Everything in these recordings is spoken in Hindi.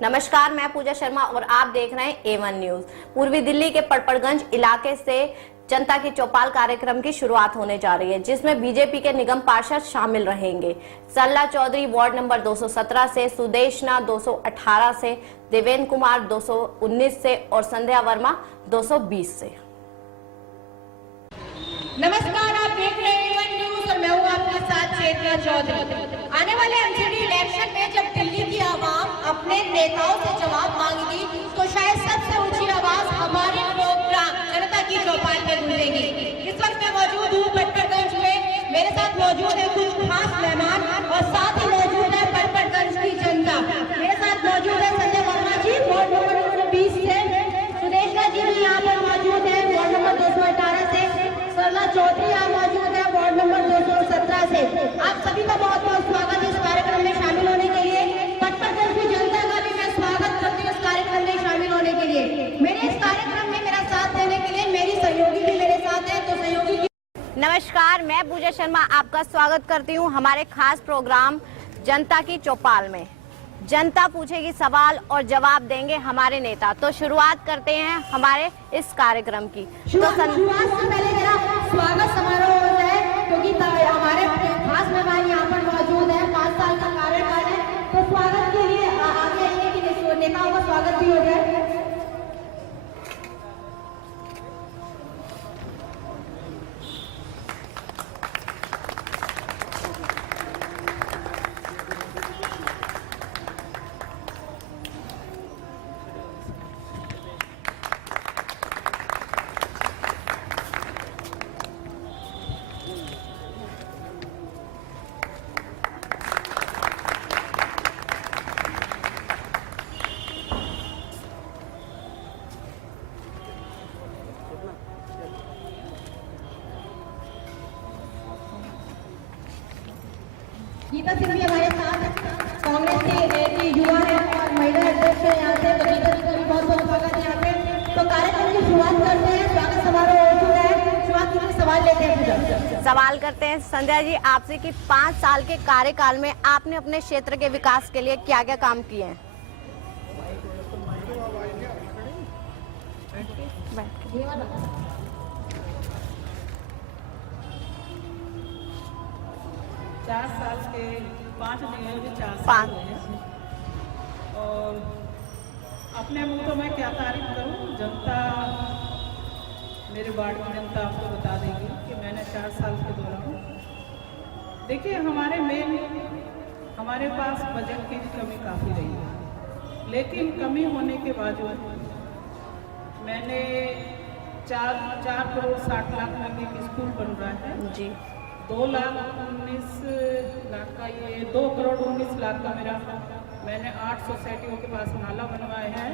नमस्कार, मैं पूजा शर्मा और आप देख रहे हैं A1 न्यूज। पूर्वी दिल्ली के पड़पड़गंज इलाके से जनता की चौपाल कार्यक्रम की शुरुआत होने जा रही है, जिसमें बीजेपी के निगम पार्षद शामिल रहेंगे। सरला चौधरी वार्ड नंबर 217 से, सुदेशना 218 से, देवेंद्र कुमार 219 से और संध्या वर्मा 220 से। नमस्कार, आप देख रहे हैं A1 न्यूज और मैं हूँ आपके साथ चेतना चौधरी। आने वाले एमसीडी इलेक्शन में जब दिल्ली की आवाम अपने नेताओं से जवाब मांगेगी तो शायद सबसे ऊंची आवाज हमारे प्रोग्राम जनता की चौपाल में गूंजेगी। इस वक्त मैं मौजूद हूँ पड़पड़गंज में। मेरे साथ मौजूद है कुछ खास मेहमान और साथ ही मौजूद है पड़पड़गंज की जनता। मेरे साथ मौजूद है संजय वर्मा जी वार्ड नंबर 20 से, सुदेशना जी भी यहाँ पर मौजूद है वार्ड नंबर 218 से, सरला चौधरी यहाँ मौजूद है वार्ड नंबर 217 से। आप सभी का बहुत बहुत स्वागत है इस कार्यक्रम में शामिल होने के लिए। पड़पड़गंज की जनता का भी मैं स्वागत करती हूँ इस कार्यक्रम में शामिल होने के लिए। मेरे इस कार्यक्रम में मेरा साथ देने के लिए मेरी सहयोगी भी मेरे साथ है, तो सहयोगी की नमस्कार, मैं पूजा शर्मा आपका स्वागत करती हूँ हमारे खास प्रोग्राम जनता की चौपाल में। जनता पूछेगी सवाल और जवाब देंगे हमारे नेता। तो शुरुआत करते हैं हमारे इस कार्यक्रम की। शुरुआत से पहले मेरा स्वागत समारोह होता है, क्योंकि हमारे खास मेहमान यहाँ पर मौजूद है। 5 साल का कार्यकाल है, तो स्वागत के लिए आगे आइए कि नेताओं का स्वागत भी हो जाए। गीता सिंह भी हमारे साथ कांग्रेस के युवा है और महिला अध्यक्ष है यहाँ से, तो गीता जी का भी बहुत बहुत स्वागत है यहाँ पे। तो कार्यक्रम की शुरुआत करते हैं। स्वागत समारोह हो चुका है, शुरुआत के लिए सवाल लेते हैं। सवाल करते हैं संध्या जी आपसे कि 5 साल के कार्यकाल में आपने अपने क्षेत्र के विकास के लिए क्या क्या काम किए हैं? 4 साल के 5 नहीं है, 4 साल हैं। और अपने मुंह तो मैं क्या तारीफ करूं, जनता मेरे वार्ड की जनता आपको बता देगी कि मैंने 4 साल के दौरान देखिए हमारे पास बजट की कमी काफ़ी रही है, लेकिन कमी होने के बावजूद मैंने 4 करोड़ 60 लाख में एक स्कूल बन रहा है जी। 2 करोड़ 19 लाख का मैंने 8 सोसाइटियों के पास नाला बनवाया है।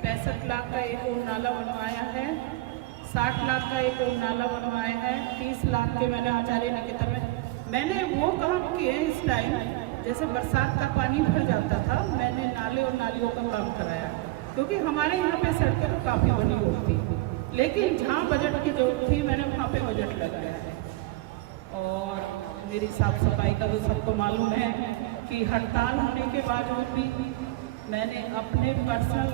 65 लाख का एक और नाला बनवाया है। 60 लाख का एक और नाला बनवाया है। 30 लाख के मैंने आचार्य निकेतन में मैंने वो काम किए। इस टाइम जैसे बरसात का पानी भर जाता था, मैंने नाले और नालियों का काम कराया, क्योंकि हमारे यहाँ पे सड़कें तो काफ़ी बनी होती, लेकिन जहाँ बजट की जरूरत थी मैंने वहाँ पे बजट लगाया है। और मेरी साफ सफाई का तो सबको मालूम है कि हड़ताल होने के बावजूद भी मैंने अपने पर्सनल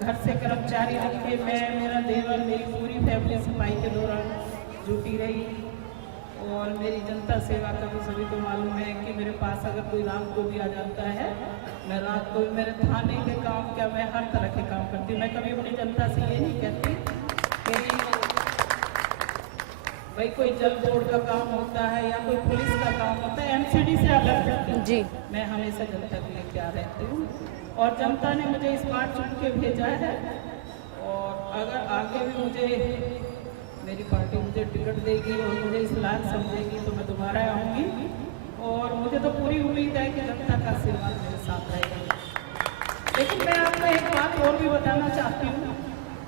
घर से कर्मचारी रखे, मैं मेरा देवर मेरी पूरी फैमिली सफाई के दौरान जुटी रही। और मेरी जनता सेवा का तो सभी को मालूम है कि मेरे पास अगर कोई रात को भी आ जाता है, मैं रात को मेरे थाने के काम क्या मैं हर तरह के काम करती हूँ। मैं कभी अपनी जनता से ये नहीं कहती कि भाई कोई जल बोर्ड का काम होता है या कोई पुलिस का काम होता है, एमसीडी से अलग करती हूँ जी। मैं हमेशा जनता के लिए क्या रहती हूँ और जनता ने मुझे इस बार चुन के भेजा है। और अगर आगे भी मुझे मेरी पार्टी मुझे टिकट देगी और मुझे इस लायक समझेगी तो मैं दोबारा आऊँगी। और मुझे तो पूरी उम्मीद है कि जनता का आशीर्वाद मेरे साथ रहेगा। लेकिन मैं आपको एक बात और भी बताना चाहती हूँ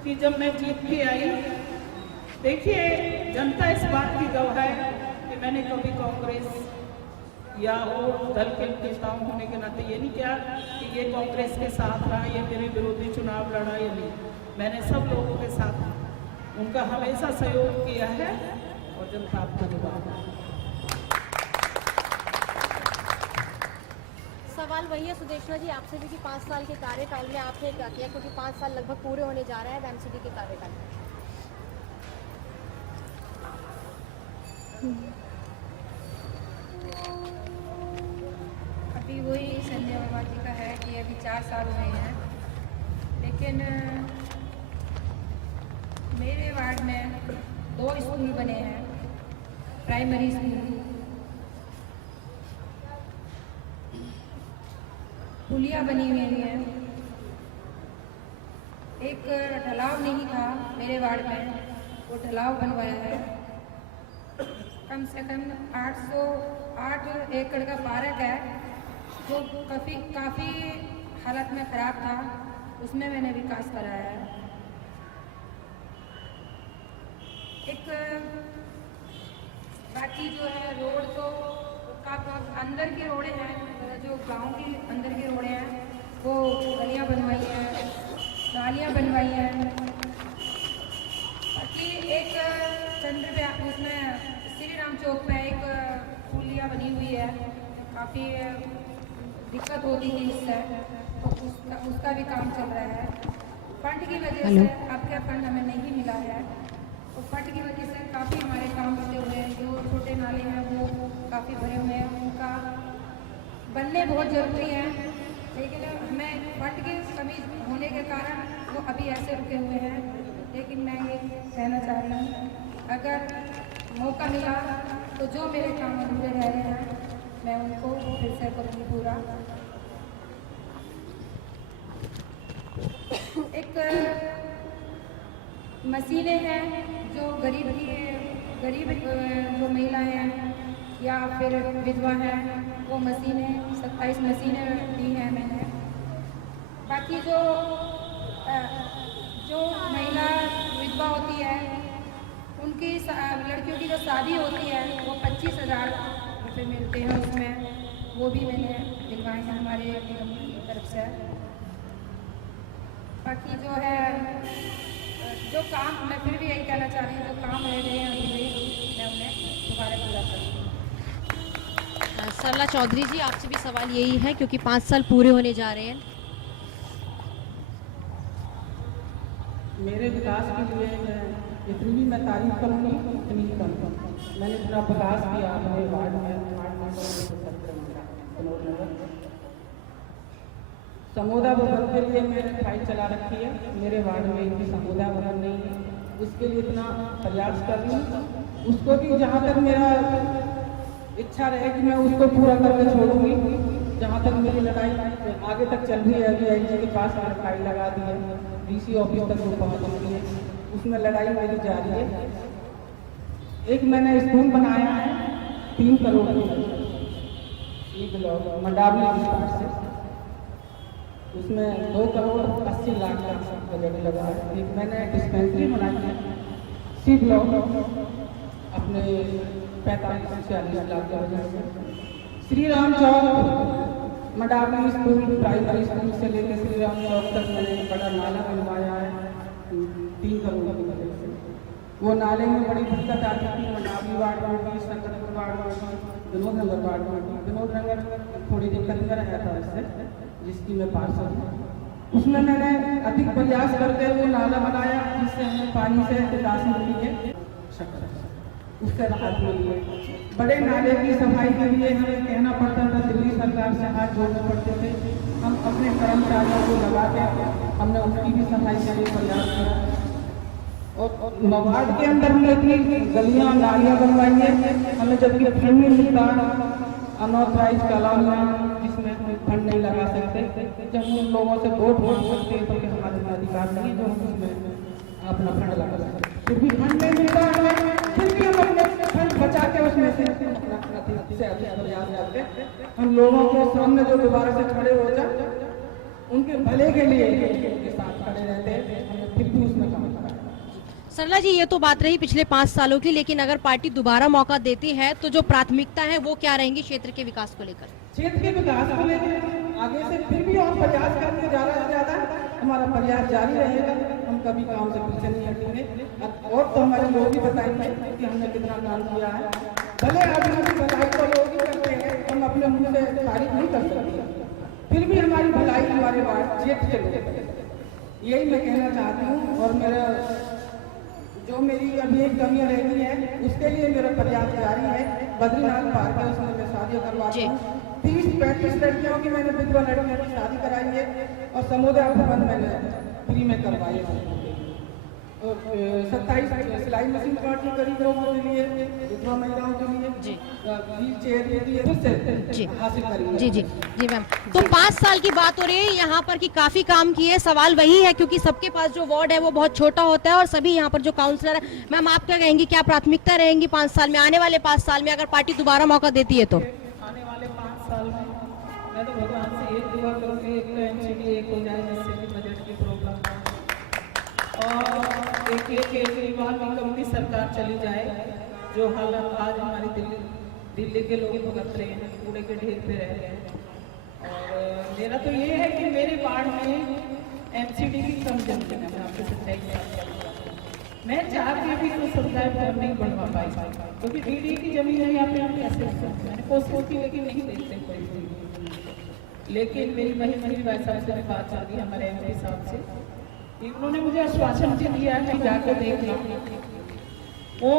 कि जब मैं जीत के आई, देखिए जनता इस बात की गवाह है कि मैंने कभी कांग्रेस या और दल के नेताओं होने के नाते ये नहीं किया कि ये कांग्रेस के साथ रहा, ये मेरे विरोधी चुनाव लड़ा या नहीं। मैंने सब लोगों के साथ उनका हमेशा सहयोग किया है और जनता आपका जवाब। सवाल वही है सुदेशना जी आपसे भी कि 5 साल के कार्यकाल में आपने क्या किया, क्योंकि 5 साल लगभग पूरे होने जा रहे हैं एमसीडी के कार्यकाल में। अभी वही संजय बाबा जी का है कि अभी 4 साल हुए हैं, लेकिन मेरे वार्ड में 2 स्कूल बने हैं, प्राइमरी स्कूल, पुलिया बनी हुई है, एक ढलाव नहीं था मेरे वार्ड में, वो ढलाव बनवाया है। कम से कम 808 एकड़ का पार्क है जो काफ़ी हालत में ख़राब था, उसमें मैंने विकास कराया है। एक बाकी जो है रोड तो काफ़ी अंदर की रोडें हैं, जो गांव की अंदर की रोडें हैं वो गलियाँ बनवाई हैं, नालियाँ बनवाई हैं। बाकी एक चंद्र पे उसमें श्री राम चौक पे एक पुलिया बनी हुई है, काफ़ी दिक्कत होती थी उससे, तो उसका भी काम चल रहा है। फंड की वजह से आपका फंड हमें नहीं मिला है, तो फंड की वजह से काफ़ी हमारे काम बचे हुए हैं। जो छोटे नाले हैं वो काफ़ी भरे हुए हैं, उनका बनने बहुत ज़रूरी है, लेकिन हमें फंड की कमी होने के कारण वो अभी ऐसे रुके हुए हैं। लेकिन मैं ये कहना चाह रही हूँ, अगर मौका मिला तो जो मेरे काम अधूरे रह रहे हैं मैं उनको फिर से करूँगी पूरा। एक मशीनें हैं जो गरीब जो महिलाएं हैं या फिर विधवा हैं, वो मशीनें 27 मशीनें दी हैं मैंने। बाकी जो महिला विधवा होती है उनकी लड़कियों की जो शादी होती है वो 25,000 रुपये मिलते हैं, उसमें वो भी मैंने दिलवाए हैं हमारे निगम की तरफ से। बाकी जो है जो काम, मैं फिर भी यही कहना चाह रही हूँ, जो काम रह गए हैं अधूरे मैं उन्हें दोबारा पूरा करूँगी। सरला चौधरी जी आपसे भी सवाल यही है, क्योंकि 5 साल पूरे होने जा रहे हैं। मेरे विकास के लिए जितनी भी मैं तारीफ करूँगी उतनी ही कम। मैंने इतना विकास किया अपने वार्ड में, समोदा भवन के लिए मैंने फाइल चला रखी है। मेरे वार्ड में एक भी समोदा भवन नहीं है, उसके लिए इतना प्रयास कर रही हूँ। उसको भी जहाँ तक मेरा इच्छा रहेगी मैं उसको पूरा करके छोड़ूंगी। जहाँ तक मेरी लड़ाई आगे तक चल रही है, अभी एलजी के पास मैंने फाइल लगा दी है, डीसी ऑफिस तक वो पहुँच चुकी है, उसमें लड़ाई मेरी जारी है। एक मैंने स्कूल बनाया है 3 करोड़ की मंडावली विस्तार से, उसमें 2 करोड़ 80 लाख का बजट लगा है। एक मैंने डिस्पेंसरी बनाई है सी ब्लॉक अपने 45-46 लाख का बजट। श्री राम चौक मंडावली स्कूल प्राइमरी स्कूल से लेकर श्री राम चौक तक मैंने बड़ा नाला बनवाया है 3 करोड़ की बजट से। वो नाले में बड़ी दिक्कत आती थी, मंडावली वार्ड में भी, संकटपुर वार्ड में भी, विनोद नगर वार्ड में भी। विनोद नगर थोड़ी दिक्कत में रहा था इससे, जिसकी मैं पार्षद हूँ। उसमें मैंने अधिक प्रयास करके वो नाला बनाया जिससे हमें पानी से निकासी मिली है, उससे राहत मिली है। बड़े नाले की सफाई के लिए हमें कहना पड़ता था, दिल्ली सरकार से हाथ जोड़ने पड़ते थे। हम अपने कर्मचारियों को लगा के हमने उसकी भी सफाई के लिए प्रयास किया। और वार्ड के अंदर में इतनी गलियाँ नालियाँ बनवाई है हमें, जबकि फंड नहीं मिलता, अनऑथराइज कॉलोनियाँ जिसमें फंड नहीं लगा सकते। जब उन लोगों से वोट मांग सकते हैं तो हमारे अधिकार नहीं जो हम उसमें अपना फंड लगा सकते, फिर भी फंड नहीं मिलता हमें, फिर भी हम अपने फंड बचा के उसमें से प्रयास करके हम लोगों के सामने जो दोबारा से खड़े हो जाए उनके भले के लिए उनके साथ खड़े रहते हैं, हमने फिर भी उसमें काम करा। सरला जी, ये तो बात रही पिछले 5 सालों की, लेकिन अगर पार्टी दोबारा मौका देती है तो जो प्राथमिकता है वो क्या रहेंगी क्षेत्र के विकास को लेकर? क्षेत्र के विकास को लेकर आगे से फिर भी और प्रयास करके ज़्यादा से ज़्यादा हमारा प्रयास जारी रहेगा। हम कभी काम से पीछे नहीं हटेंगे। और तो हमारे लोग ही बताएंगे कि हमने कितना काम किया है। भले अभी बताई तो लोग ही करते हैं, हम अपने मुँह से तारीफ नहीं कर सकते। फिर भी हमारी भलाई हमारे क्षेत्र के लोग, यही मैं कहना चाहती हूँ। और मेरा जो मेरी अभी एक कमियाँ रह गई है उसके लिए मेरा प्रयास जारी है। बद्रीनाथ पार्क है, उसमें मैं शादी करवाती हूँ। 30-35 लड़कियों की मैंने विधवा लड़कियों की शादी कराई है और समुदाय भवन मैंने फ्री में करवाई है। 27 सिलाई मशीन पार्टी करी लोगों के लिए, विधवा महिलाओं के लिए, व्हील चेयर के लिए हासिल करी। जी जी जी मैम, तो 5 साल की बात हो रही है यहाँ पर कि काफी काम किए। सवाल वही है क्योंकि सबके पास जो वार्ड है वो बहुत छोटा होता है और सभी यहाँ पर जो काउंसलर है, मैम आप क्या कहेंगी, क्या प्राथमिकता रहेंगी 5 साल में, आने वाले 5 साल में अगर पार्टी दोबारा मौका देती है तो? आने वाले 5 साल में मैं तो भगवान से एक दुआ करूँगी, एक तो एनसीडी एक हो जाए जिससे कि बजट की प्रॉब्लम और एक केजरीवाल की कंपनी सरकार चली जाए। जो हालात आज हमारी दिल्ली के लोग भुगत रहे हैं, कूड़े के ढेर पे रह रहे हैं। और मेरा तो ये है कि मेरे वार्ड में एमसीडी की कम जमीन है। मैं आपसे सच्चाई बताऊं, मैं चाह के भी तो समुदाय भवन नहीं बनवा पाई क्योंकि डीडी की जमीन है यहाँ पे। हम कैसे मैंने कोशिश की लेकिन नहीं देखते कोई। लेकिन मेरी महिला भाई साहब से बात चल रही है, हमारे एमपी साहब से, उन्होंने मुझे आश्वासन दिया है कि जाकर देख लो। वो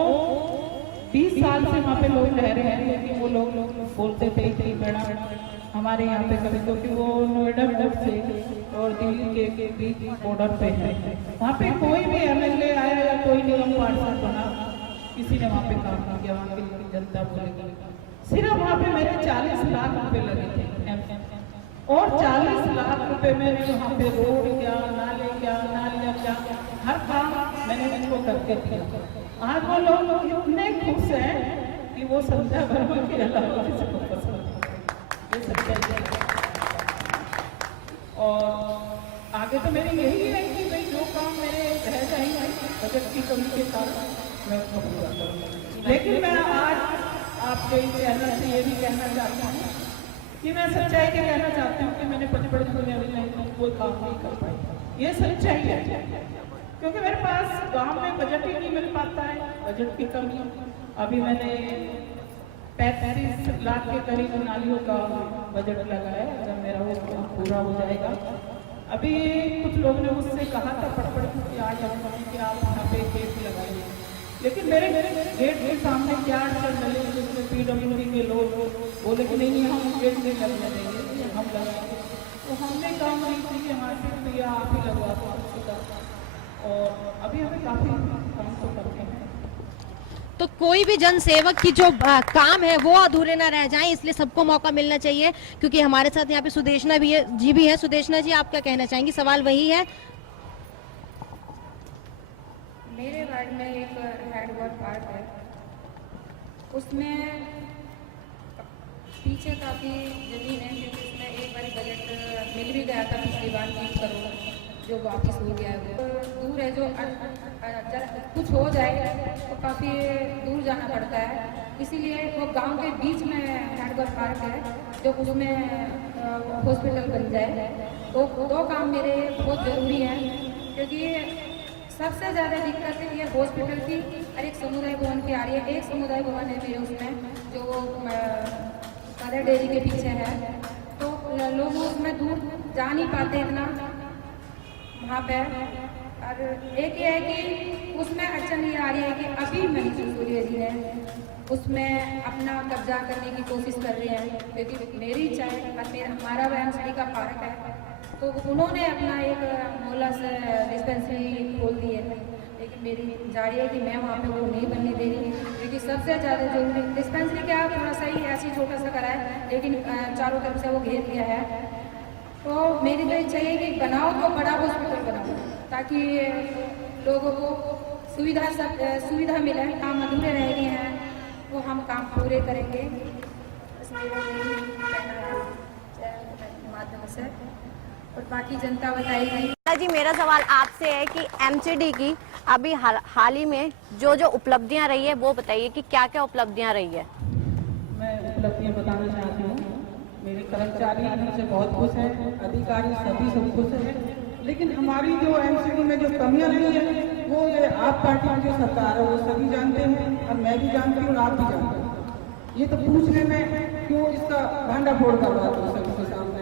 20 साल से वहाँ पे लोग रह रहे हैं लेकिन वो लोग बोलते थे कि मैडम हमारे यहाँ पे कभी, क्योंकि वो नोएडा से और दिल्ली के बीच बॉर्डर पे है। वहाँ पे कोई भी एमएलए आया या कोई निगम पार्षद बना, किसी ने वहाँ पे काम नहीं किया। वहाँ की जनता बोलेगी सिर्फ वहाँ पे मेरे 40 लाख रुपए लगे थे और 40 लाख रुपए में वहाँ पे रोड क्या, नाले क्या, नालियाँ क्या, हर काम मैंने उनको करके दिया। आज वो लोग इतने खुश हैं कि वो संध्या वर्मा के अलावा किसी को पसंद नहीं। ये सच्चाई है। और आगे तो मेरी यही है कि भाई जो काम मेरे रह जाएंगे बजट की कमी के कारण मैं उसको पूरा करूँगा। लेकिन मैं आज आपके चैनल से ये भी कहना चाहता हूँ कि मैं सच्चाई के कहना चाहती हूँ कि मैंने बड़े दुनिया में कोई काम नहीं कर पाई। ये सच्चाई है क्योंकि मेरे पास गांव में बजट ही नहीं मिल पाता है, बजट की कमी। अभी मैंने 35 लाख के करीब नालियों का बजट लगाया, अगर मेरा वो पूरा हो जाएगा। अभी कुछ लोगों ने मुझसे कहा था पड़पड़ कि आज कि आप यहाँ पे गेट लगाइए, लेकिन मेरे गेट के सामने क्या अड़चन डले जिसमें PWD के लोग बोले कि नहीं हम गेट नहीं लगने देंगे, हम लगाएंगे। तो हमने काम नहीं की कि हाँ सिर्फ या आप ही लगवा दो। और अभी हमें काफ़ी काम तो करते हैं। तो कोई भी जन सेवक की जो काम है वो अधूरे ना रह जाएं, इसलिए सबको मौका मिलना चाहिए। क्योंकि हमारे साथ यहाँ पे सुदेशना भी है जी भी है। सुदेशना जी आप क्या कहना चाहेंगी? सवाल वही है। मेरे वार्ड में एक हैडवर्क पार्क है, उसमें पीछे काफ़ी ज़मीन है क्योंकि उसमें एक बार बजट मिल भी गया था पिछली बार 30 करोड़ जो वापस हो गया है। वो दूर है, जो कुछ हो जाए तो काफ़ी दूर जाना पड़ता है, इसीलिए वो गांव के बीच में हैडवर्क पार्क है जो उसमें हॉस्पिटल बन जाए। तो 2 काम मेरे बहुत ज़रूरी हैं क्योंकि सबसे ज़्यादा दिक्कत है ये हॉस्पिटल की और एक समुदाय भवन की आ रही है। एक समुदाय भवन है मेरे उसमें जो मदर डेयरी के पीछे है, तो लोग उसमें दूर जा नहीं पाते इतना वहाँ पे। और एक ये है कि उसमें अड़चन ये आ रही है कि अभी मनीष सूर्य जी ने उसमें अपना कब्जा करने की कोशिश कर रहे हैं क्योंकि मेरी चाय और हमारा वैंसडी का पार्क है, तो उन्होंने अपना एक मोहल्ला से डिस्पेंसरी खोल दी है। लेकिन मेरी जारी है कि मैं वहाँ पे वो नहीं बनने दे रही क्योंकि सबसे ज़्यादा जरूरी डिस्पेंसरी क्या थोड़ा सा ही ऐसे छोटा सा करा है, लेकिन चारों तरफ से वो घेर दिया है। तो मेरी तो चाहिए कि बनाओ तो बड़ा हॉस्पिटल बनाओ ताकि लोगों को सुविधा मिले। काम अधूरे रह गए हैं वो हम काम पूरे करेंगे, माध्यम से। और बाकी जनता बताएगी। जी मेरा सवाल आपसे है कि एमसीडी की अभी हाल ही में जो उपलब्धियां रही है वो बताइए कि क्या क्या उपलब्धियां रही है। मैं उपलब्धियां बताना चाहती हूँ। मेरे कर्मचारी हमसे बहुत खुश हैं, अधिकारी सभी सब खुश हैं, लेकिन हमारी जो एमसीडी में जो कमियां रही है वो ये आप पार्टी की जो सरकार है वो सभी जानते हैं और मैं भी जानती हूँ और आप भी जानते हैं। ये तो पूछने में क्यों इसका भांडा फोड़ कर रहा था सभी के सामने।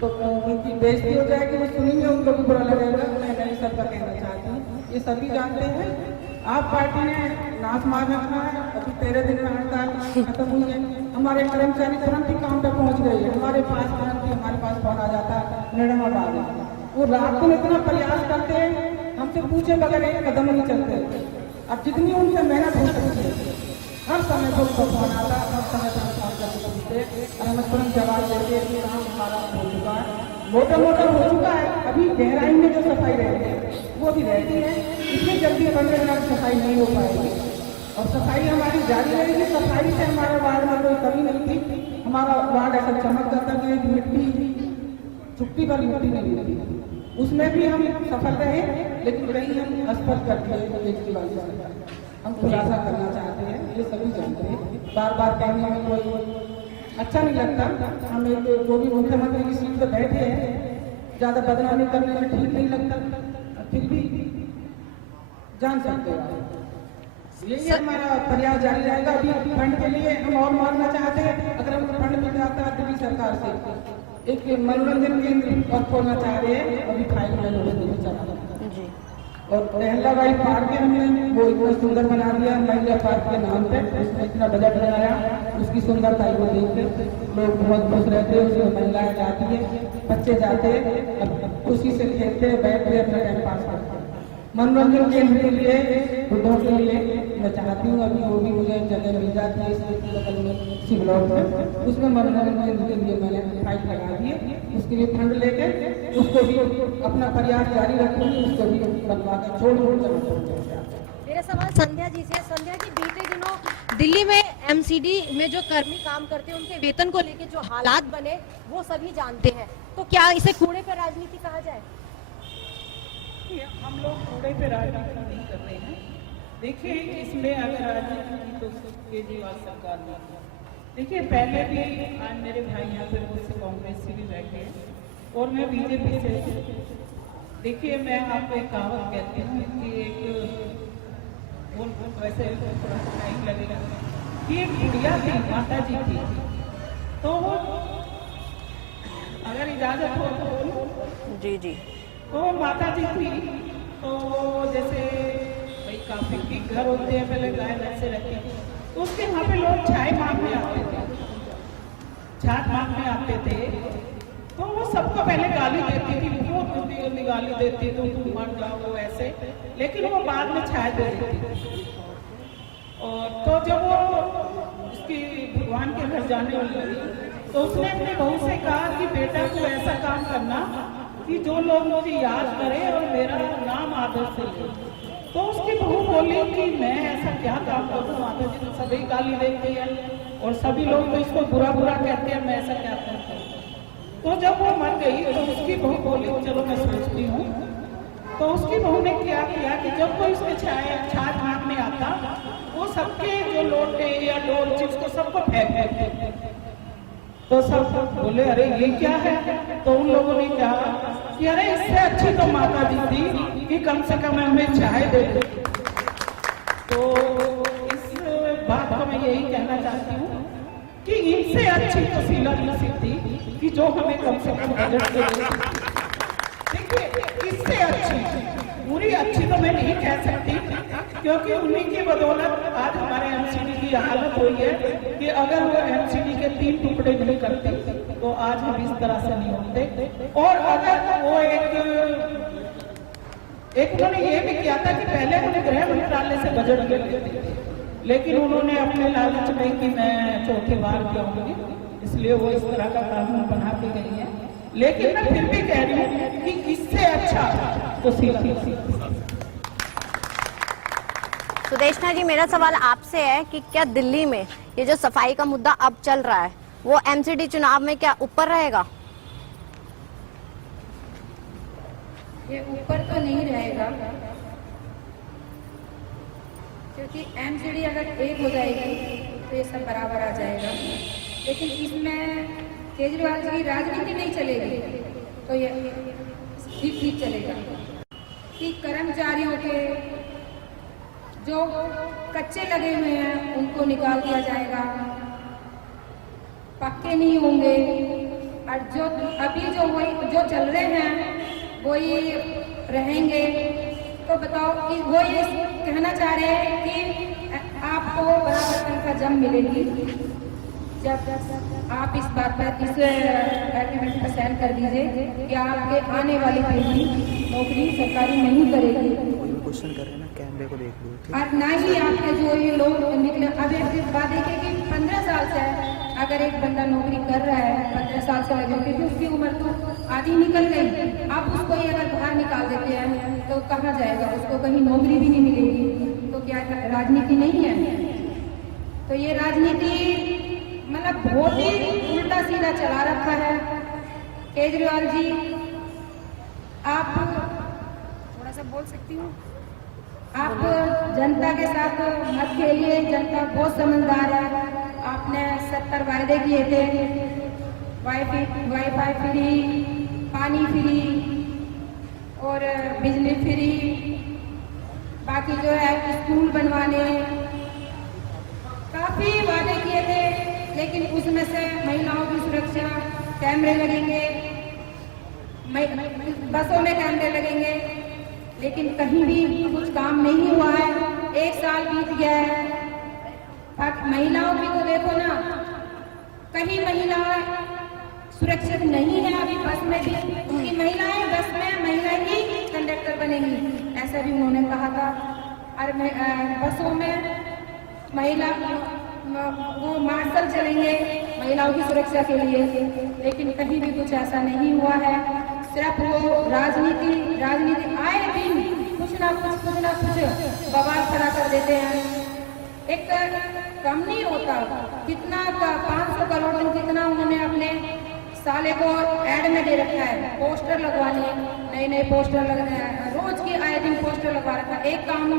तो उनकी बेइज्जती हो जाएगी, वो सुनेंगे उनको भी बुरा लगेगा। मैं नहीं सबका कहना चाहती हूँ, ये सभी जानते हैं। आप पार्टी ने नाच मार रखा है, अभी 13 दिन में हड़ताल खत्म हुई है। हमारे कर्मचारी तुरंत ही काम पे पहुंच गए हैं, हमारे पास तुरंत ही हमारे पास फोन आ जाता है, निर्णय हटा दें। वो रात को इतना प्रयास करते हैं, हमसे पूछे बगैर एक कदम नहीं चलते। अब जितनी उनसे मेहनत हो सकती है, हर समय को उनको फोन आता है, हर समय पर फोन करके पूछते और हमें तुरंत जवाब देते हैं कि काम हमारा हो चुका है, मोटा मोटा हो चुका है। अभी गहराई में जो सफाई रहती है वो भी रहती है, इतनी जल्दी 15 दिन सफाई नहीं हो पाएगी और सफाई हमारी जारी रहेगी। सफाई से हमारे वार्ड में कोई कमी नहीं थी, हमारा वार्ड ऐसा चमक जाता कि एक मिट्टी चुप्पी वाली मिट्टी नहीं मिलती, उसमें भी हम सफल रहे, लेकिन कहीं हम असफल कर दिए। हम खुलासा करना चाहते हैं, ये सभी जानते हैं, बार बार कहने में कोई अच्छा नहीं लगता। हम एक जो भी मुख्यमंत्री की सीट पर बैठे हैं, ज़्यादा बदनामी करने में ठीक नहीं लगता, फिर भी जान सकते हो। यही हमारा प्रयास जारी रहेगा। अभी फंड के लिए हम और मांगना चाहते हैं, अगर हमको फंड मिल जाता है दिल्ली सरकार से, एक मनोरंजन केंद्र और खोलना चाह रहे हैं, अभी फाइल में चला जी। और टहलाबाई पार्क हमने वो इतना सुंदर बना दिया महिला पार्क के नाम पे, उसमें इतना बजट लगाया, उसकी सुंदरता को देख के लोग बहुत खुश रहते हैं। उसमें महिलाएं जाती है, बच्चे जाते हैं, खुशी से खेलते हैं, बैठते हैं, अपना टाइम पास करते हैं। मनोरंजन केंद्र के लिए, बुढ़ों के लिए मैं चाहती हूँ, अभी वो भी मुझे जगह मिल जाती है इसके बगल में सी ब्लॉक में, उसमें मनोरंजन केंद्र के लिए मैंने फाइल लगा दी है। उसके लिए फंड लेके उसको भी अपना प्रयास जारी रखूंगी, उसको भी बनवा के छोड़ मेरा सवाल संध्या जी से। संध्या जी, बीते दिनों दिल्ली में एमसीडी में जो कर्मी काम करते हैं उनके वेतन को लेकर जो हालात बने वो सभी जानते हैं, तो क्या इसे कूड़े पर राजनीति कहा जाए? हम लोग कूड़े पे राजनीति नहीं कर रहे हैं। देखिए, इसमें अगर राजनीति की तो केजरीवाल सरकार ने, देखिए पहले भी आज मेरे भाई यहाँ पे मुझसे कांग्रेस से भी बैठे और मैं बीजेपी से। देखिए, मैं आपको एक कहावत कहती हूँ कि एक वैसे थोड़ा टाइम लगेगा कि एक गुड़िया थी, माता जी थी, तो वो अगर इजाजत हो तो जी जी, तो माता जी थी, तो जैसे भाई काफी की घर होते हैं, पहले गाय भैंसे रहती थी, तो उसके यहाँ पे लोग चाय मांगने आते थे, छाछ मांगने आते थे, तो वो सबको पहले गाली देती थी, बहुत गंदी गंदी गाली देती, तो तुम मर जाओ ऐसे, लेकिन वो बाद में छाछ दे देती थी। और तो जब वो उसकी भगवान के घर जाने वाली थी, तो उसने अपने बहू से कहा कि बेटा तू ऐसा काम करना कि जो लोग मुझे याद करें और मेरा नाम आदर से ले। तो उसकी बहू बोली कि मैं ऐसा क्या काम करूँ, माता जी तो सभी गाली देती है और सभी लोग तो इसको बुरा बुरा कहते हैं, मैं ऐसा क्या करता हूँ। तो जब वो मर गई तो उसकी बहू बोली चलो मैं सोचती हूँ। तो उसकी बहू ने क्या किया कि जब कोई उसके छाछ मांगने आता, वो सबके जो लोटे या डोल जिसको सबको फेंक देते, तो सब बोले अरे ये क्या है। तो उन लोगों ने कहा कि अरे इससे अच्छी तो माता जी थी कि कम से कम हमें चाय दे दे। तो इस बात को मैं यही कहना चाहती हूँ कि इनसे अच्छी तो शीला दीक्षित थी कि जो हमें कम से कम बजट दे देती। देखिए, इससे अच्छी पूरी अच्छी तो मैं नहीं कह सकती, क्योंकि उन्हीं की बदौलत आज हमारे एमसीडी की हालत हुई है कि अगर वो एमसीडी के 3 टुकड़े नहीं करते तो आज हम इस तरह से नहीं होते। और अगर वो एक उन्होंने ये भी किया था कि पहले उन्हें गृह मंत्रालय से बजट ले लेते थे, लेकिन उन्होंने अपने लालच में कि मैं चौथी बार जाऊंगी, इसलिए वो इस तरह का कानून बना के गई है। लेकिन मैं फिर भी कह रही हूँ कि इससे अच्छा तो शीला दीक्षित। सुदेशना जी, मेरा सवाल आपसे है कि क्या दिल्ली में ये जो सफाई का मुद्दा अब चल रहा है वो एमसीडी चुनाव में क्या ऊपर रहेगा? ये ऊपर तो नहीं रहेगा, क्योंकि एमसीडी अगर एक हो जाएगी तो ये सब बराबर आ जाएगा। लेकिन इसमें केजरीवाल जी की राजनीति नहीं चलेगी तो ये ठीक चलेगा कि कर्मचारियों के जो कच्चे लगे हुए हैं उनको निकाल दिया जाएगा, पक्के नहीं होंगे, और जो अभी जो चल रहे हैं वही रहेंगे। तो बताओ कि वो ये कहना चाह रहे हैं कि आपको बराबर तनख्वाह मिलेगी जब आप इस बात पर इस एग्रीमेंट पर साइन कर दीजिए कि आपके आने वाली पीढ़ी नौकरी सरकारी नहीं करेगी। क्वेश्चन कर रहे हैं ना, कैमरे को देख लो, ठीक? और ना ही आपके जो ये लोग निकले। अब एक बात देखिए कि 15 साल से अगर एक बंदा नौकरी कर रहा है, 15 साल से लगे, क्योंकि उसकी उम्र तो आधी निकल गई। आप उसको ही अगर बाहर निकाल देते हैं तो कहाँ जाएगा? उसको कहीं नौकरी भी नहीं मिलेगी। तो क्या राजनीति नहीं है? तो ये राजनीति मतलब बहुत ही उल्टा सीधा चला रखा है। केजरीवाल जी, आप थोड़ा सा बोल सकती हूँ? आप जनता के साथ मत खेलिए, जनता बहुत समझदार है। आपने 70 वायदे किए थे, वाईफाई फ्री, पानी फ्री और बिजली फ्री, बाकी जो है स्कूल बनवाने, काफी वादे किए थे। लेकिन उसमें से महिलाओं की सुरक्षा, कैमरे लगेंगे, बसों में कैमरे लगेंगे, लेकिन कहीं भी कुछ काम नहीं हुआ है। 1 साल बीत गया है। महिलाओं की तो देखो ना, कहीं महिलाएं सुरक्षित नहीं है अभी बस में भी, क्योंकि महिलाएं बस में महिला ही कंडक्टर बनेंगी, ऐसा भी उन्होंने कहा था। और बसों में महिला वो मार्शल चलेंगे महिलाओं की सुरक्षा के लिए, लेकिन कहीं भी कुछ ऐसा नहीं हुआ है। सिर्फ वो राजनीति आए दिन कुछ ना कुछ बवाल खड़ा कर देते हैं। एक कम नहीं होता, कितना 500 करोड़ कितना उन्होंने अपने साले को ऐड में दे रखा है। पोस्टर लगवाने, नए पोस्टर लगने, रोज की आए दिन पोस्टर लगवा रखा है। एक काम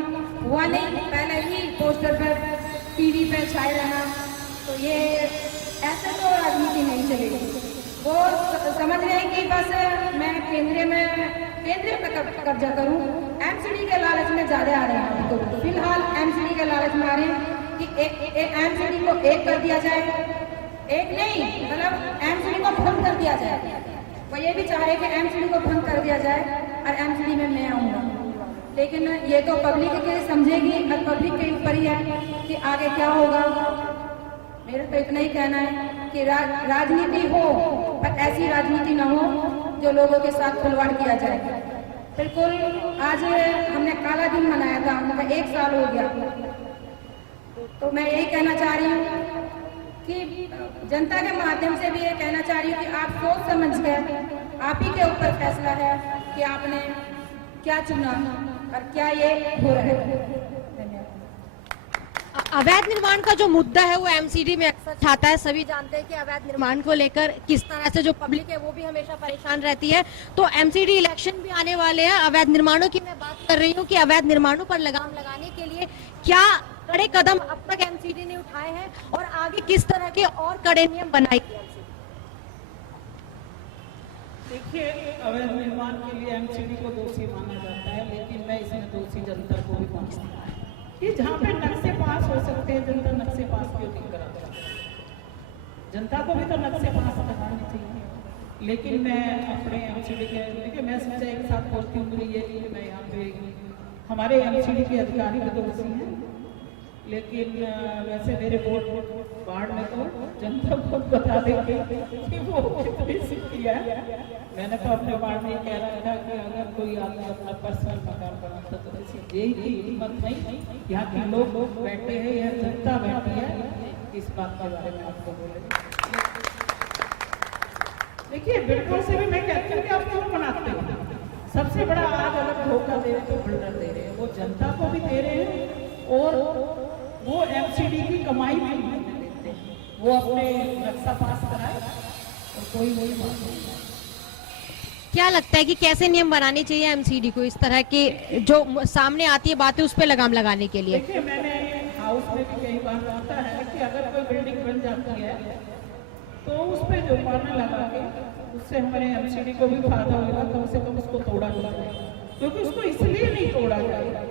हुआ नहीं, पहले ही पोस्टर पर टीवी पे छाए रहना। तो ये ऐसे तो राजनीति नहीं चलेगी। वो समझ रहे हैं कि बस मैं केंद्र पे कब्जा करूं। एमसीडी के लालच में ज्यादा आ रहे हैं। तो फिलहाल एमसीडी के लालच में आ रहे हैं कि एमसीडी को एक कर दिया जाए, एक नहीं मतलब एमसीडी को भंग कर दिया जाए। वो ये भी चाह रहे कि एमसीडी को भंग कर दिया जाए और एमसीडी में मैं आऊंगा। लेकिन ये तो पब्लिक के समझेगी और पब्लिक के ऊपर ही है कि आगे क्या होगा। मेरा तो इतना ही कहना है कि राजनीति हो, पर ऐसी राजनीति ना हो जो लोगों के साथ खिलवाड़ किया जाए। बिल्कुल आज हमने काला दिन मनाया था, उनका 1 साल हो गया। तो मैं यही कहना चाह रही हूँ कि जनता के माध्यम से भी ये कहना चाह रही हूँ कि आप सोच समझ कर, आप ही के ऊपर फैसला है कि आपने क्या चुना और क्या ये हो रहा है। अवैध निर्माण का जो मुद्दा है वो एमसीडी में अक्सर छाता है। सभी जानते हैं कि अवैध निर्माण को लेकर किस तरह से जो पब्लिक है वो भी हमेशा परेशान रहती है। तो एमसीडी इलेक्शन भी आने वाले हैं। अवैध निर्माणों की मैं बात कर रही हूँ कि अवैध निर्माणों पर लगाम लगाने के लिए क्या कड़े कदम अब तक एमसीडी ने उठाए हैं और आगे किस तरह के और कड़े नियम बनाएगी एमसीडी? देखिए, अवैध निर्माण के लिए एमसीडी को दोषी माना जाता है, लेकिन मैं इसमें दोषी जनता को भी मानता हूँ कि जहाँ पे नक्शे पास हो सकते हैं, जनता नक्शे पास क्यों नहीं कराता? जनता को भी तो नक्शे पास कराने चाहिए। लेकिन मैं अपने एमसीडी के, देखिए मैं सच्चाई के साथ बोलती हूँ, मुझे ये नहीं कि मैं यहाँ पे हमारे एमसीडी के अधिकारी भी दोषी हैं, लेकिन वैसे मेरे वोट वार्ड में तो जनता को बता देंगे कि वो कितनी सीखी है। मैंने तो अपने वार्ड में कह रहा था कि अगर कोई आदमी अपना पर्सनल मकान बनाता तो यही की हिम्मत नहीं, यहाँ के लोग बैठे हैं, यह जनता बैठी है, इस बात के बारे में आपको बोले। देखिए, बिल्कुल से भी मैं कहती हूँ कि आप क्यों बनाते हो? सबसे बड़ा आज अगर धोखा दे रहे तो बिल्डर दे रहे हैं, वो जनता को भी दे रहे हैं और वो एमसीडी की कमाई भी नहीं देते हैं। वो अपने नक्शा पास कराए और कोई वही बात नहीं। क्या लगता है कि कैसे नियम बनाने चाहिए एमसीडी को इस तरह के जो सामने आती है बातें उस पर लगाम लगाने के लिए? देखिए, मैंने हाउस में भी कई बार होता है कि अगर कोई बिल्डिंग बन जाती है तो उस पर जुर्माना लगा के उससे हमारे एमसीडी को भी फायदा होगा, कम से कम उसको तोड़ा जाए। क्योंकि उसको इसलिए नहीं तोड़ा जाए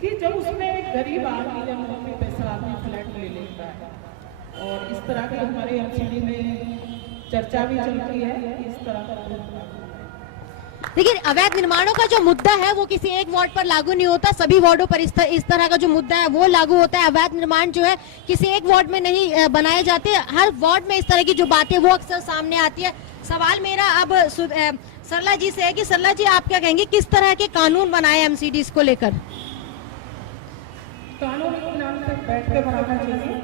कि जब उसमें एक गरीब आदमी या नौकरी पैसा आदमी फ्लैट ले लेता है और इस तरह के हमारे एमसीडी में चर्चा भी चलती है इस तरह का। देखिए, अवैध निर्माणों का जो मुद्दा है वो किसी एक वार्ड पर लागू नहीं होता, सभी वार्डों पर इस तरह का जो मुद्दा है वो लागू होता है। अवैध निर्माण जो है किसी एक वार्ड में नहीं बनाए जाते, हर वार्ड में इस तरह की जो बातें वो अक्सर सामने आती है। सवाल मेरा अब सरला जी से है कि सरला जी, आप क्या कहेंगे, किस तरह के कानून बनाए एमसीडीज को लेकर? कानून के नाम से बैठ के बनाना चाहिए,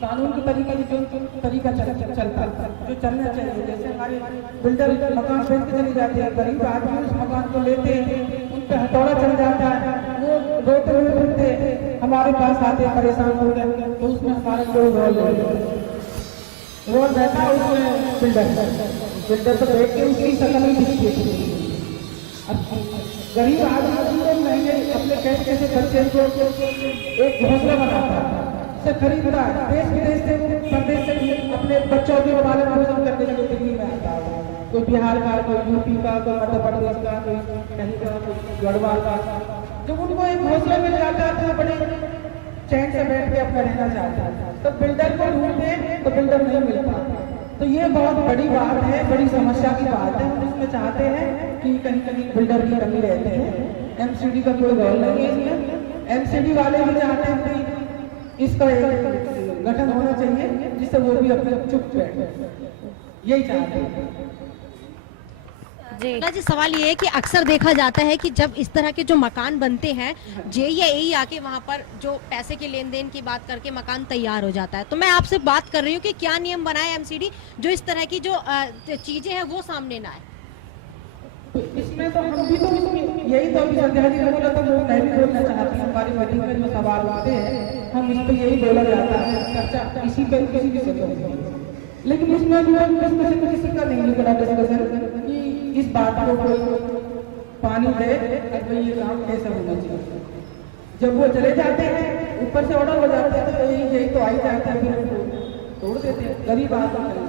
कानून के तरीके जो तरीका चलता जो चलना चाहिए। जैसे हमारे बिल्डर मकान बेच के चले जाते हैं, गरीब आदमी उस मकान को लेते हैं, उन पर हथौड़ा चल जाता है, वो रोते हुए फिरते हमारे पास आते हैं परेशान हो गए, तो उसमें हमारा जो रोल रहता है उसमें बिल्डर पर बैठ के उसकी शकल नहीं दिखती है। अब गरीब आदमी को महीने अपने कैसे कैसे बच्चे को एक घोंसला बनाता है, से खरीदता है, देश विदेश से प्रदेश से अपने बच्चों के पालन पोषण करने के लिए दिल्ली में आता है। कोई बिहार का, कोई यूपी का, कोई मध्य प्रदेश का, कोई कहीं का, कोई गढ़वाल का। जब उनको एक घोंसला मिल जाता है तो बड़े चैन से बैठ के अपना रहना चाहता है, तो बिल्डर को ढूंढते तो बिल्डर नहीं मिल पाता। तो ये बहुत बड़ी बात है, बड़ी समस्या की बात है। हम इसमें चाहते हैं कि कहीं कहीं बिल्डर की कमी रहती है, एमसीडी का कोई रोल नहीं है इसमें। एमसीडी वाले भी चाहते हैं कि इसका एक गठन होना चाहिए जिससे वो भी अपने चुप बैठे, यही चाहते हैं जी। सवाल ये है कि अक्सर देखा जाता है कि जब इस तरह के जो मकान बनते हैं, जे या ए आके वहाँ पर जो पैसे के लेन देन की बात करके मकान तैयार हो जाता है। तो मैं आपसे बात कर रही हूँ कि क्या नियम बनाए एमसीडी जो इस तरह की जो चीजें हैं वो सामने ना आए। इसमें तो हम भी तो इसमें यही तो अभी संध्या जी ने बोला, तो वो मैं भी बोलना चाहती हूँ। हमारी मीटिंग में जो सवाल आते हैं हम इस पर यही बोला जाता है, चर्चा इसी पे किसी भी से, लेकिन इसमें जो किसी का नहीं निकला डिस्कशन कि इस बात को कोई पानी दे कि ये काम कैसे होना चाहिए। जब वो चले जाते हैं ऊपर से ऑर्डर हो जाते हैं तो यही तो आई जाते हैं, फिर तोड़ देते हैं। गरीब आदमी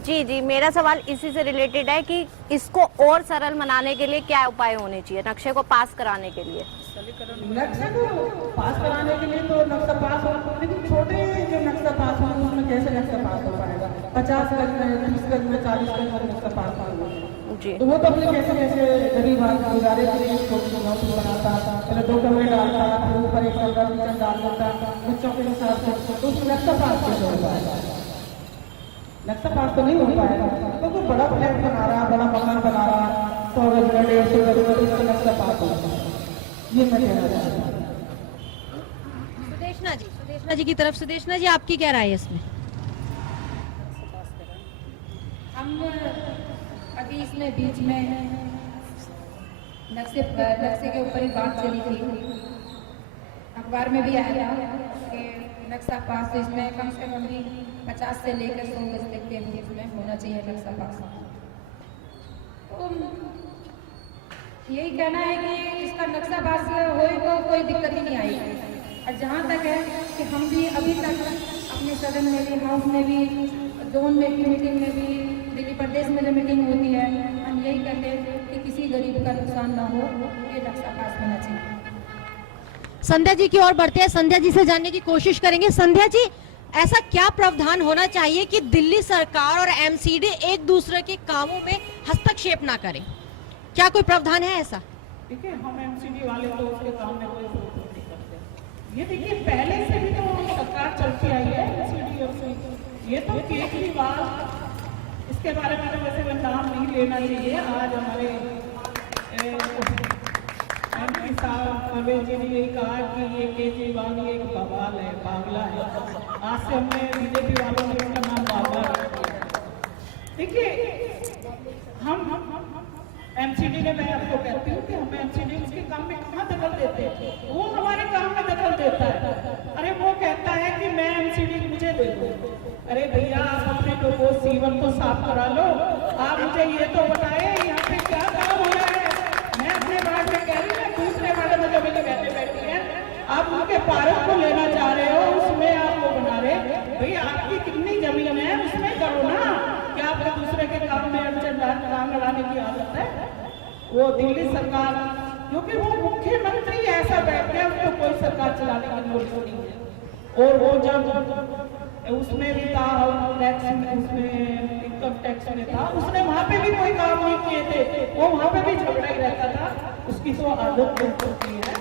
जी जी, मेरा सवाल इसी से रिलेटेड है कि इसको और सरल बनाने के लिए क्या उपाय होने चाहिए नक्शे को पास कराने के लिए? नक्शा को पास कराने के लिए तो नक्शा पास हो, लेकिन छोटे जो नक्शा पास हो उसमें कैसे नक्शा पास हो पाएगा? 50 गज में, 30 गज में, 40 गज में नक्शा पास हो जी, तो वो तो अपने कैसे कैसे गरीब आदमी गुजारे के लिए छोटी नौकरी बनाता, पहले 2 कमरे डालता, फिर ऊपर एक कमरा किचन डाल देता बच्चों के हिसाब से, तो उसमें नक्शा पास कैसे हो पाएगा? नक्शा पास तो नहीं हो पाएगा। तो कोई बड़ा फ्लैट बना रहा, बड़ा मकान बना रहा, 100 गज में, 150 गज में, उसका नक्शा पास होगा, ये मैं कहना चाहता हूँ। सुदेशना जी की तरफ। सुदेशना जी, आपकी क्या राय है इसमें? हम अभी इसमें बीच में नक्शे के ऊपर ही बात चली थी, अखबार में भी आया था कि नक्शा पास इसमें कम से कम भी 50 से लेकर 100 गज तक के बीच में होना चाहिए नक्शा पास। तो यही कहना है कि इसका नक्शा पास हो तो कोई दिक्कत ही नहीं आएगी। और जहाँ तक है कि हम भी अभी तक अपने सदन में भी, हाउस में भी, जोन में की मीटिंग में भी, दिल्ली प्रदेश में जो मीटिंग होती है, हम यही कहते हैं कि किसी गरीब का नुकसान ना हो, ये नक्शा पास होना चाहिए। संध्या जी की ओर बढ़ते हैं, संध्या जी से जानने की कोशिश करेंगे। संध्या जी, ऐसा क्या प्रावधान होना चाहिए कि दिल्ली सरकार और एमसीडी एक दूसरे के कामों में हस्तक्षेप ना करें? क्या कोई प्रावधान है ऐसा? देखिए, हम एमसीडी वाले तो उसके काम में कोई विरोध नहीं करते। ये देखिए, पहले से भी तो सरकार चलती आई है एमसीडी और से, ये तो केजरीवाल, इसके बारे में तो वैसे नाम नहीं लेना चाहिए। आज हमारे एमपी साहब परवेज जी ने यही कहा कि ये केजरीवाल एक बवाल है, पागला है। आज से हमने बीजेपी वालों ने उसका नाम बाबा किया। देखिए, हम एमसीडी ने, मैं आपको कहती हूँ कि हम एमसीडी उसके काम में कहाँ दखल देते हैं? वो हमारे काम में दखल देता है। अरे वो कहता है कि मैं एमसीडी मुझे दे दो। अरे भैया, आप अपने को सीवन तो साफ करा लो। आप मुझे ये तो बताए यहाँ पे क्या काम हो रहा है? मैं अपने वार्ड में कह रही हूँ, दूसरे वार्ड में जो मेरी बहनें बैठी हैं, आप उनके पार्क को लेना चाह रहे हो, उसमें आप वो बना रहे। भैया, आपकी कितनी जमीन है उसमें करो ना, क्या आपको दूसरे के काम में अड़चन लगाने की आदत है? वो दिल्ली सरकार, क्योंकि वो मुख्यमंत्री ऐसा बैठ गया, उसको कोई सरकार चलाने की नॉलेज नहीं है। और वो जब उसमें भी था, उसमें इनकम टैक्स में था, उसने वहाँ पे भी कोई काम नहीं किए थे, वो वहाँ पे भी झगड़ा ही रहता था, उसकी तो आदत बन चुकी है।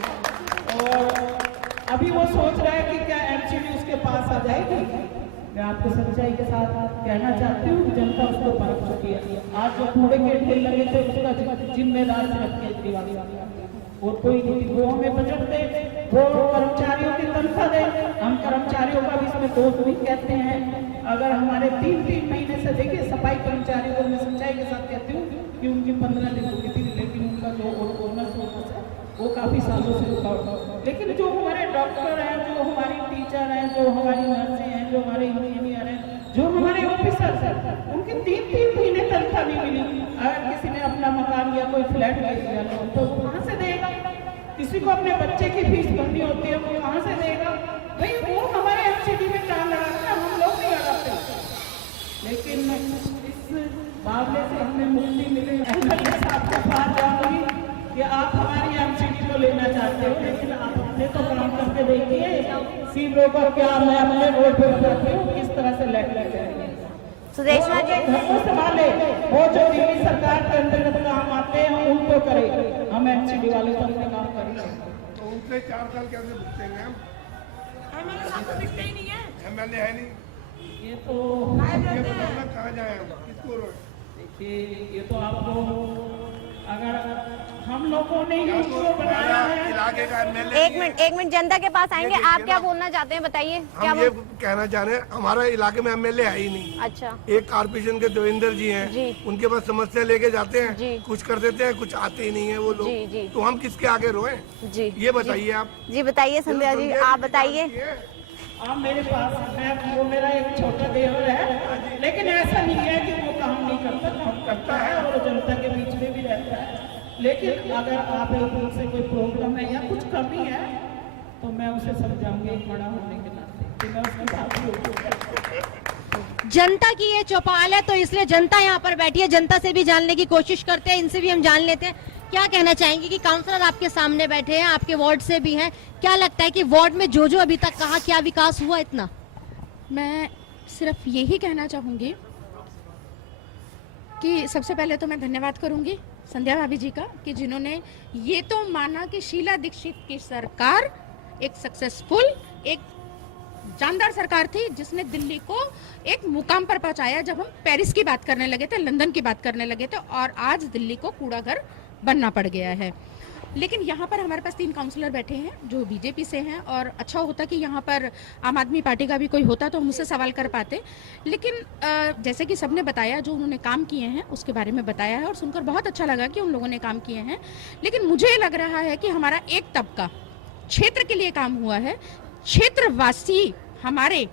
और अभी वो सोच रहा है कि क्या एमसीडी उसके पास आ जाएगी। मैं आपको सच्चाई के साथ कहना चाहती हूँ, जनता उसको परख चुकी है। आज जो कूड़े के ढेर लगे थे उसका जिम्मेदार सिर्फ केजरीवाल और कोई नहीं। वो हमें बजट दे, वो कर्मचारियों की तनख्वाह दे, हम कर्मचारियों का भी इसमें दोष भी कहते हैं। अगर हमारे 3-3 महीने से देखिए सफाई कर्मचारियों को मैं सच्चाई के साथ कहती हूँ कि उनकी 15 दिन होती थी, लेकिन उनका जो बोनस है वो काफ़ी सालों से रुका हुआ। लेकिन जो हमारे डॉक्टर हैं, जो हमारी टीचर हैं, जो हमारी नर्सें हैं, जो हमारे इंजीनियर हैं, जो हमारे ऑफिसर्स हैं, उनकी 3-3 महीने तनख्वाह नहीं मिली। अगर किसी ने अपना मकान या कोई फ्लैट ले लिया तो कहाँ से देगा? किसी को अपने बच्चे की फीस भरनी होती है, वो कहाँ से देगा? भाई वो हमारे एमसीडी में टांग लगाते हैं, हम लोग नहीं लगाते। लेकिन इस मामले से हमें मुक्ति मिले। एमएलए साहब के पास जाऊंगी कि आप हमारी एमसीडी को लेना चाहते हो, लेकिन आप अपने तो काम करके देखिए। सी ब्रोकर क्या मैं अपने रोड पे बताती हूँ किस तरह से लेट लेते हैं। सुदेशना जी, संभाले, वो जो दिल्ली सरकार के अंतर्गत काम आते हैं उनको करे, हम एमसीडी वाले तो अपने काम करेंगे। तो उनसे 4 साल कैसे भुगतेंगे हम? एमएलए साहब तो दिखते ही नहीं है। एमएलए है नहीं, ये तो ये बताना कहाँ जाए हम, किसको रोड? देखिए ये तो आपको, अगर हम लोगों ने ही उसको बनाया है। इलाके का एमएलए एक मिनट जनता के पास आएंगे। आप क्या बोलना चाहते हैं, बताइए क्या हम ये कहना चाह रहे हैं, हमारा इलाके में एमएलए है ही नहीं। अच्छा, एक कारपोरेशन के देवेंद्र जी हैं, जी। उनके पास समस्या लेके जाते जी। हैं, कुछ कर देते हैं, कुछ आते ही नहीं है वो जी, जी। लोग। तो हम किसके आगे रोएं? जी ये बताइए आप। जी बताइए संध्या जी, आप बताइए। आप मेरे पास है, वो मेरा एक छोटा देवर है, लेकिन ऐसा नहीं है कि वो काम नहीं करता, काम करता है और जनता के बीच में भी रहता है। लेकिन अगर आप से कोई प्रॉब्लम है या कुछ कमी है तो मैं उसे समझाऊंगी एक बड़ा होने के नाते कि मैं उसकी बात नहीं। जनता की ये चौपाल है, तो इसलिए जनता यहाँ पर बैठी है, जनता से भी जानने की कोशिश करते हैं, इनसे भी हम जान लेते हैं। क्या कहना चाहेंगे कि काउंसलर आपके सामने बैठे हैं, आपके वार्ड से भी हैं, क्या लगता है कि वार्ड में जो जो अभी तक कहा, क्या विकास हुआ इतना? मैं सिर्फ यही कहना चाहूँगी कि सबसे पहले तो मैं धन्यवाद करूँगी संध्या भाभी जी का कि जिन्होंने ये तो माना कि शीला दीक्षित की सरकार एक सक्सेसफुल, एक जानदार सरकार थी जिसने दिल्ली को एक मुकाम पर पहुंचाया। जब हम पेरिस की बात करने लगे थे, लंदन की बात करने लगे थे, और आज दिल्ली को कूड़ा घर बनना पड़ गया है। लेकिन यहाँ पर हमारे पास 3 काउंसलर बैठे हैं जो बीजेपी से हैं, और अच्छा होता कि यहाँ पर आम आदमी पार्टी का भी कोई होता तो हम उससे सवाल कर पाते। लेकिन जैसे कि सबने बताया, जो उन्होंने काम किए हैं उसके बारे में बताया है, और सुनकर बहुत अच्छा लगा कि उन लोगों ने काम किए हैं। लेकिन मुझे लग रहा है कि हमारा एक तबका क्षेत्र के लिए काम हुआ है, क्षेत्रवासी हमारे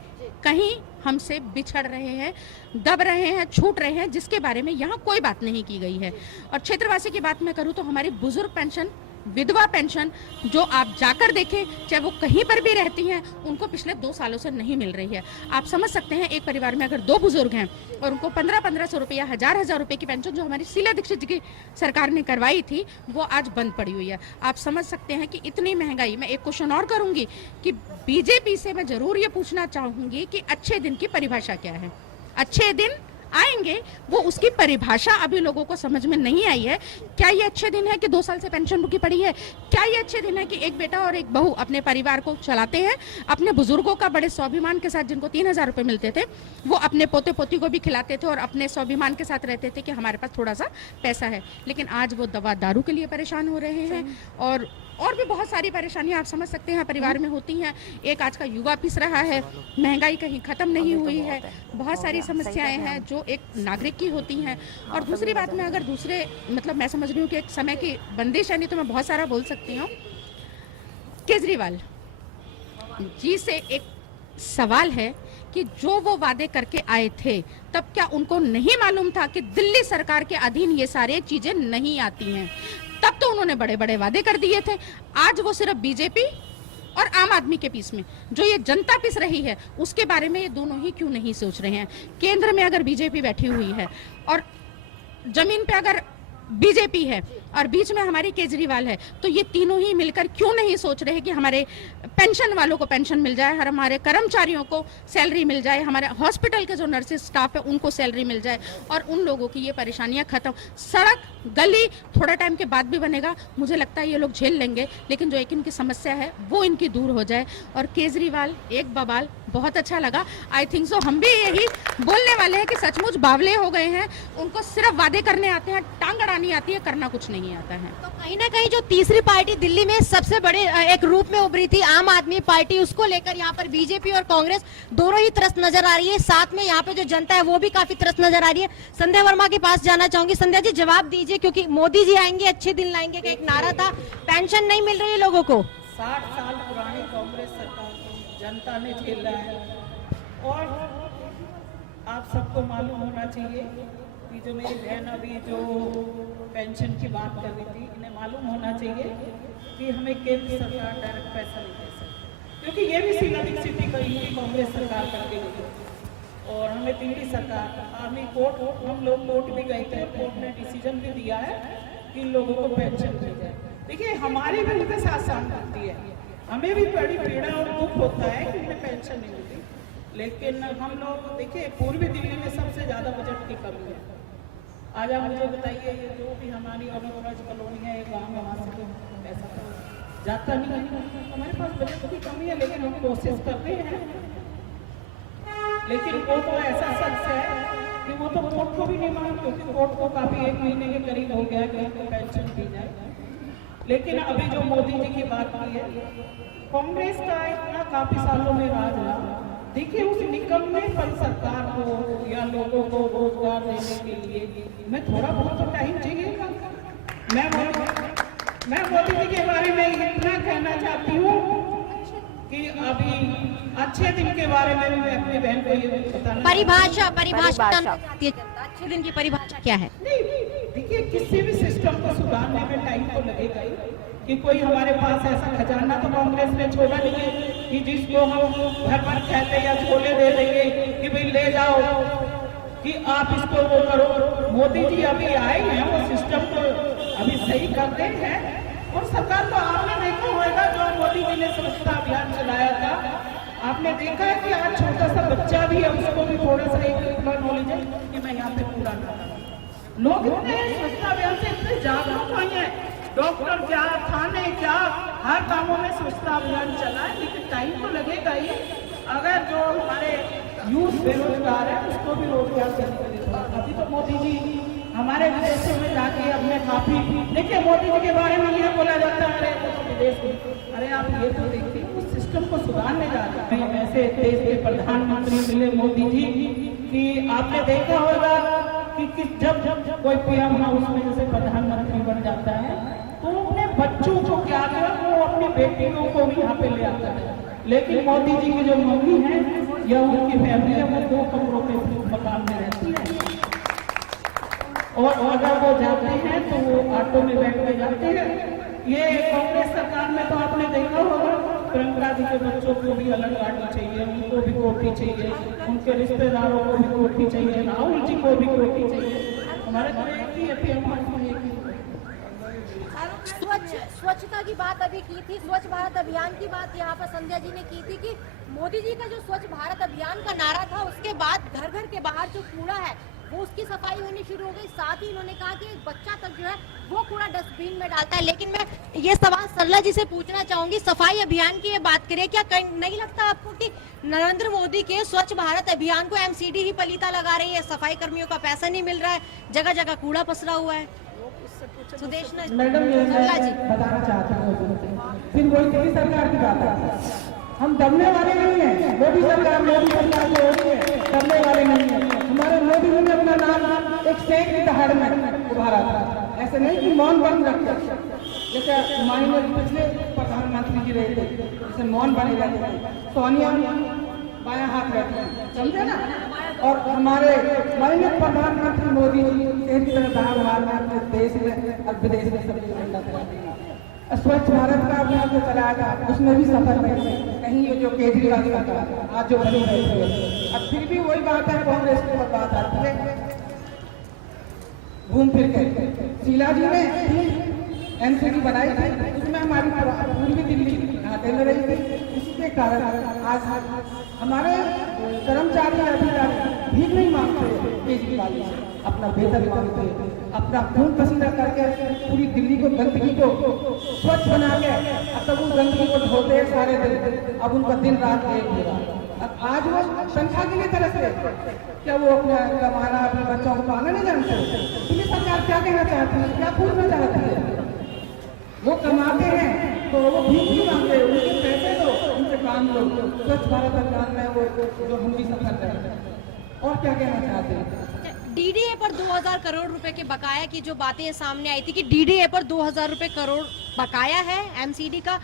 कहीं हमसे बिछड़ रहे हैं, दब रहे हैं, छूट रहे हैं, जिसके बारे में यहाँ कोई बात नहीं की गई है। और क्षेत्रवासी की बात मैं करूँ तो हमारी बुजुर्ग पेंशन, विधवा पेंशन जो आप जाकर देखें, चाहे वो कहीं पर भी रहती हैं, उनको पिछले 2 सालों से नहीं मिल रही है। आप समझ सकते हैं, एक परिवार में अगर 2 बुजुर्ग हैं और उनको 1500 रुपया, 1000 रुपए की पेंशन जो हमारी शीला दीक्षित जी की सरकार ने करवाई थी, वो आज बंद पड़ी हुई है। आप समझ सकते हैं कि इतनी महंगाई। मैं एक क्वेश्चन और करूंगी कि बीजेपी से मैं जरूर ये पूछना चाहूंगी कि अच्छे दिन की परिभाषा क्या है? अच्छे दिन आएंगे, वो उसकी परिभाषा अभी लोगों को समझ में नहीं आई है। क्या ये अच्छे दिन है कि 2 साल से पेंशन रुकी पड़ी है? क्या ये अच्छे दिन है कि एक बेटा और एक बहू अपने परिवार को चलाते हैं, अपने बुजुर्गों का बड़े स्वाभिमान के साथ, जिनको 3000 रुपए मिलते थे, वो अपने पोते पोती को भी खिलाते थे और अपने स्वाभिमान के साथ रहते थे कि हमारे पास थोड़ा सा पैसा है। लेकिन आज वो दवा दारू के लिए परेशान हो रहे हैं, और भी बहुत सारी परेशानियां आप समझ सकते हैं परिवार में होती हैं। एक आज का युवा पिस रहा है, महंगाई कहीं खत्म नहीं हुई है, बहुत सारी समस्याएं हैं जो एक नागरिक की होती हैं। और दूसरी बात में, अगर दूसरे मतलब मैं समझ रही हूँ कि एक समय की बंदिश है, नहीं तो मैं बहुत सारा बोल सकती हूँ। केजरीवाल जी से एक सवाल है कि जो वो वादे करके आए थे, तब क्या उनको नहीं मालूम था कि दिल्ली सरकार के अधीन ये सारे चीजें नहीं आती हैं? तब तो उन्होंने बड़े बड़े वादे कर दिए थे। आज वो सिर्फ बीजेपी और आम आदमी के पीस में जो ये जनता पिस रही है, उसके बारे में ये दोनों ही क्यों नहीं सोच रहे हैं? केंद्र में अगर बीजेपी बैठी हुई है और जमीन पे अगर बीजेपी है और बीच में हमारी केजरीवाल है। तो ये तीनों ही मिलकर क्यों नहीं सोच रहे कि हमारे पेंशन वालों को पेंशन मिल जाए, हमारे कर्मचारियों को सैलरी मिल जाए, हमारे हॉस्पिटल के जो नर्सिस स्टाफ है उनको सैलरी मिल जाए और उन लोगों की ये परेशानियां खत्म। सड़क गली थोड़ा टाइम के बाद भी बनेगा, मुझे लगता है ये लोग झेल लेंगे, लेकिन जो एक इनकी समस्या है वो इनकी दूर हो जाए। और केजरीवाल एक बवाल, बहुत अच्छा लगा। आई थिंक सो हम भी यही बोलने वाले हैं कि सचमुच बावले हो गए हैं, उनको सिर्फ वादे करने आते हैं, टांग अड़ानी आती है, करना कुछ नहीं आता है। तो कहीं ना कहीं जो तीसरी पार्टी दिल्ली में सबसे बड़े एक रूप में उभरी थी, आम आदमी पार्टी, उसको लेकर यहाँ पर बीजेपी और कांग्रेस दोनों ही त्रस्त नजर आ रही है। साथ में यहाँ पे जो जनता है वो भी काफी त्रस्त नजर आ रही है। संध्या वर्मा के पास जाना चाहूंगी। संध्या जी, जवाब दीजिए, क्योंकि मोदी जी आएंगे अच्छे दिन लाएंगे का एक नारा था, पेंशन नहीं मिल रही है लोगों को। 60 साल पुरानी कांग्रेस सरकार को जनता ने झेला है और आप सबको मालूम होना चाहिए कि जो मेरी बहन अभी जो पेंशन की बात कर रही थी, इन्हें मालूम होना चाहिए कि हमें केंद्र सरकार डायरेक्ट पैसा नहीं दे सकती, क्योंकि ये भी शीला दीक्षित की कांग्रेस सरकार करके गई और हमें दिल्ली सरकार आर्मी कोर्ट, हम लोग कोर्ट भी गए थे, कोर्ट ने डिसीजन भी दिया है कि इन लोगों को पेंशन मिल जाए। देखिए, हमारी भी उनके साथ होती है, हमें भी बड़ी पीड़ा और दुख होता है कि उन्हें पेंशन नहीं मिलती, लेकिन हम लोग देखिए पूर्वी दिल्ली में सबसे ज़्यादा बजट की कमी है। आज आप मुझे बताइए, ये जो भी हमारी ऑर्गेनाइज कॉलोनी है, एक गाँव में, वहाँ से तो पैसा तो जाता नहीं है, हमारे पास बजट की कमी है, लेकिन हम कोशिश कर रहे हैं। लेकिन वो तो ऐसा शख्स है कि वो तो कोर्ट को भी नहीं माना, क्योंकि कोर्ट को काफ़ी 1 महीने के करीब हो गया कि उनको पेंशन दी जाए। लेकिन अभी जो मोदी जी की बात की है, कांग्रेस का इतना काफ़ी सालों में राज रहा, देखिए उस निकम्मेपन सरकार को या लोगों को रोजगार देने के लिए मैं थोड़ा बहुत तो टाइम चाहिए। मैं मोदी जी के बारे में इतना कहना चाहती हूँ कि अभी अच्छे दिन के बारे में मैं अपनी बहन को ये बताना परिभाषा अच्छे दिन की परिभाषा क्या है? देखिए, किसी भी सिस्टम को सुधारने में टाइम तो लगेगा ही, कि कोई हमारे पास ऐसा खजाना तो कांग्रेस ने छोड़ा नहीं है कि जिसको हम घर पर कहते या छोले दे देंगे कि भाई ले जाओ कि आप इसको वो करो। मोदी जी अभी आए हैं, वो सिस्टम को अभी सही करते हैं और सरकार को आपने देखा होगा जो मोदी जी ने स्वच्छता अभियान चलाया था, आपने देखा है कि आज छोटा सा बच्चा भी है, उसको भी थोड़ा सा एक नॉलेज है कि मैं यहाँ पे पूरा ना लोग इतने स्वच्छता अभियान से इतने जागरूक हुए हैं, डॉक्टर क्या, थाने क्या, हर कामों में स्वच्छता अभियान चला है, लेकिन टाइम तो लगेगा ही। अगर जो हमारे यूथ बेरोजगार है उसको भी रोजगार देने के लिए, अभी तो मोदी जी हमारे विदेशों में जाके अपने काफी, देखिए मोदी जी के बारे में ये बोला जाता है अरे विदेश में, अरे आप ये तो देखिए उस सिस्टम को सुधारने जा रहे हैं। ऐसे देश के प्रधानमंत्री मिले मोदी जी कि आपने देखा होगा कि जब कोई पीएम हाउस में जैसे प्रधानमंत्री बन जाता है तो अपने बच्चों को क्या कर, वो अपनी बेटियों को भी यहाँ पे ले आता है। लेकिन मोदी जी की जो मम्मी है या उनकी फैमिली है, वो 2 कमरों के मकान में रहती है और अगर वो जाते हैं तो वो ऑटो में बैठ के जाते हैं। ये कांग्रेस सरकार में तो आपने देखा होगा, प्रियंका जी के बच्चों को भी अलग गाड़ी चाहिए, उनको भी कोठी चाहिए, उनके रिश्तेदारों को भी कोठी चाहिए, राहुल जी को भी कोठी चाहिए। हमारे तो एक ही है, स्वच्छता की बात अभी की थी, स्वच्छ भारत अभियान की बात यहाँ पर संध्या जी ने की थी कि मोदी जी का जो स्वच्छ भारत अभियान का नारा था, उसके बाद घर घर के बाहर जो कूड़ा है वो उसकी सफाई होनी शुरू हो गई। साथ ही उन्होंने कहा कि बच्चा तक जो है वो कूड़ा डस्टबिन में डालता है। लेकिन मैं ये सवाल सरला जी से पूछना चाहूंगी, सफाई अभियान की ये बात करें, क्या नहीं लगता आपको कि नरेंद्र मोदी के स्वच्छ भारत अभियान को एमसीडी ही पलीता लगा रही है? सफाई कर्मियों का पैसा नहीं मिल रहा है, जगह जगह कूड़ा पसरा हुआ है। सुदेश मैडम, बताना चाहता हूँ, फिर वही दिल्ली सरकार की बात है, हम दबने वाले नहीं हैं। मोदी सरकार जो हो रही है दबने वाले नहीं है। हमारे मोदी जी ने अपना नाम एक शेख की दहाड़ में उभारा था, ऐसे नहीं कि मौन बंद रखते, जैसे माननीय पिछले प्रधानमंत्री जी रहे थे, जैसे मौन बने रहते थे, सोनिया बायां हाथ रहते हैं, समझे ना। और हमारे माननीय प्रधानमंत्री मोदी जी एक तरह देश में और विदेश में सब स्वच्छ भारत का अभियान जो चलाया था उसमें भी सफल रहे, कहीं ये जो केजरीवाल का था आज जो बनी रहे थे। अब फिर भी वही बात है, कांग्रेस की बात आती है घूम फिर के। शीला जी ने एनसीडी बनाई थी, उसमें हमारी पूर्वी दिल्ली घाटे में रही थी। इसी के कारण आज हमारे कर्मचारी अधिकारी भीख नहीं मांगते केजरीवाल से, अपना वेतन मांगते, अपना खून पसीना करके पूरी दिल्ली को गंदगी को स्वच्छ बना के अब तक उस गंदगी को धोते हैं सारे दिन। अब उनका दिन रात एक हो रहा है। अब आज वो तनख्वाह के लिए तरसते, क्या वो अपना कमाना अपने बच्चों को पाना नहीं जानते? दिल्ली सरकार क्या कहना चाहती है, क्या पूछना चाहती है? वो कमाते हैं तो वो भीख नहीं मांगते, उनके पैसे दो, उनसे काम लो। स्वच्छ भारत अभियान में वो जो हम भी सफल करते हैं। और क्या कहना चाहते हैं? डीडीए पर 2000 करोड़ रुपए के बकाया की जो बातें सामने आई थी कि डीडीए पर 2000 रुपए करोड़ बकाया है एमसीडी का,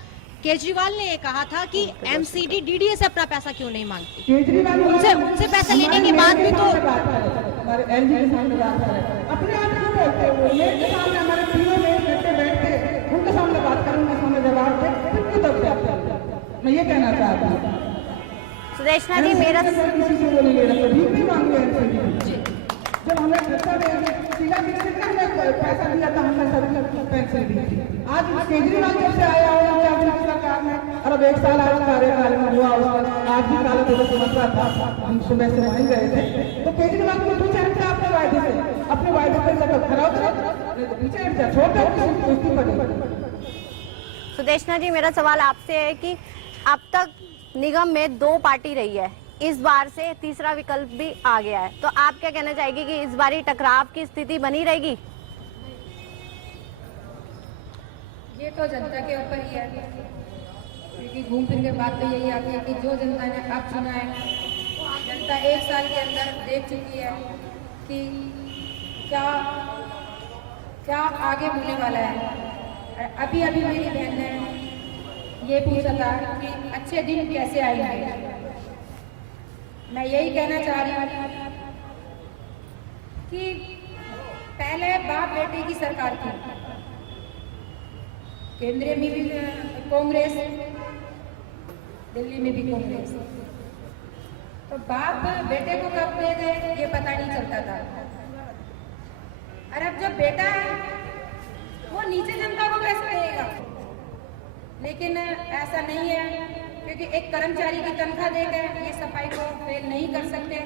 केजरीवाल ने ये कहा था कि एमसीडी डीडीए से अपना पैसा क्यों नहीं मांगती। केजरीवाल उनसे पैसा लेने के बाद भी तो हमारे एलजी के सामने बात करें, अपने आप क्यों बोलते हो? ये के सामने हमारे तीनों लोग बैठ के उनके सामने बात करें, उनके सामने जवाब दे, फिर क्यों दब जाते हैं? मैं ये कहना चाहता हूँ। सुदेशना जी मेरा किसी से वो नहीं ले रहे, भीख नहीं मांग रहे हैं। जब हमें शीला दीक्षित ने हमें पैसा दिया था, हमने सभी पेंशन दी थी। आज केजरीवाल जब से आया हो सरकार में और अब 1 साल आज कार्यकाल में हुआ, आज भी काला दिवस मंत्रा था, हम सुबह से वहीं गए थे। तो केजरीवाल को पीछे हटता अपने वायदे से, अपने वायदे पर जब खड़ा उतरा पीछे हट जा, छोड़ दो कुश्ती पड़े। सुदेशना जी मेरा सवाल आपसे है कि अब तक निगम में 2 पार्टी रही है, इस बार से तीसरा विकल्प भी आ गया है, तो आप क्या कहना चाहेंगे कि इस बारी टकराव की स्थिति बनी रहेगी? ये तो जनता के ऊपर ही है, क्योंकि घूम फिर के बात तो यही आती है कि जो जनता ने अब चुना है, जनता 1 साल के अंदर देख चुकी है कि क्या आगे होने वाला है। अभी अभी मेरी बहन ने ये पूछा था कि अच्छे दिन कैसे आएंगे। मैं यही कहना चाह रही हूँ कि पहले बाप बेटे की सरकार थी, केंद्र में भी कांग्रेस, दिल्ली में भी कांग्रेस, तो बाप बेटे को कब दे दे ये पता नहीं चलता था। और अब जब बेटा है वो नीचे जनता को कैसे देगा? लेकिन ऐसा नहीं है, क्योंकि एक कर्मचारी की तनख्वाह देकर ये सफाई को फेल नहीं कर सकते।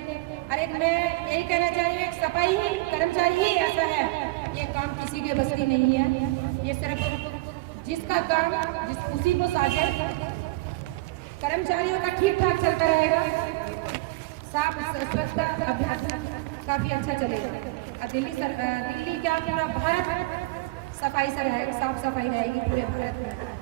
और एक मैं यही कहना चाह रही हूँ, एक सफाई ही कर्मचारी ही ऐसा है, ये काम किसी के बस की नहीं है। ये सिर्फ जिसका काम उसी को साझे, कर्मचारियों का ठीक ठाक चलता रहेगा, साफ स्वच्छता अभियान काफी अच्छा चलेगा। और दिल्ली क्या पूरा भारत सफाई से रहेगा, साफ सफाई रहेगी पूरे भारत में।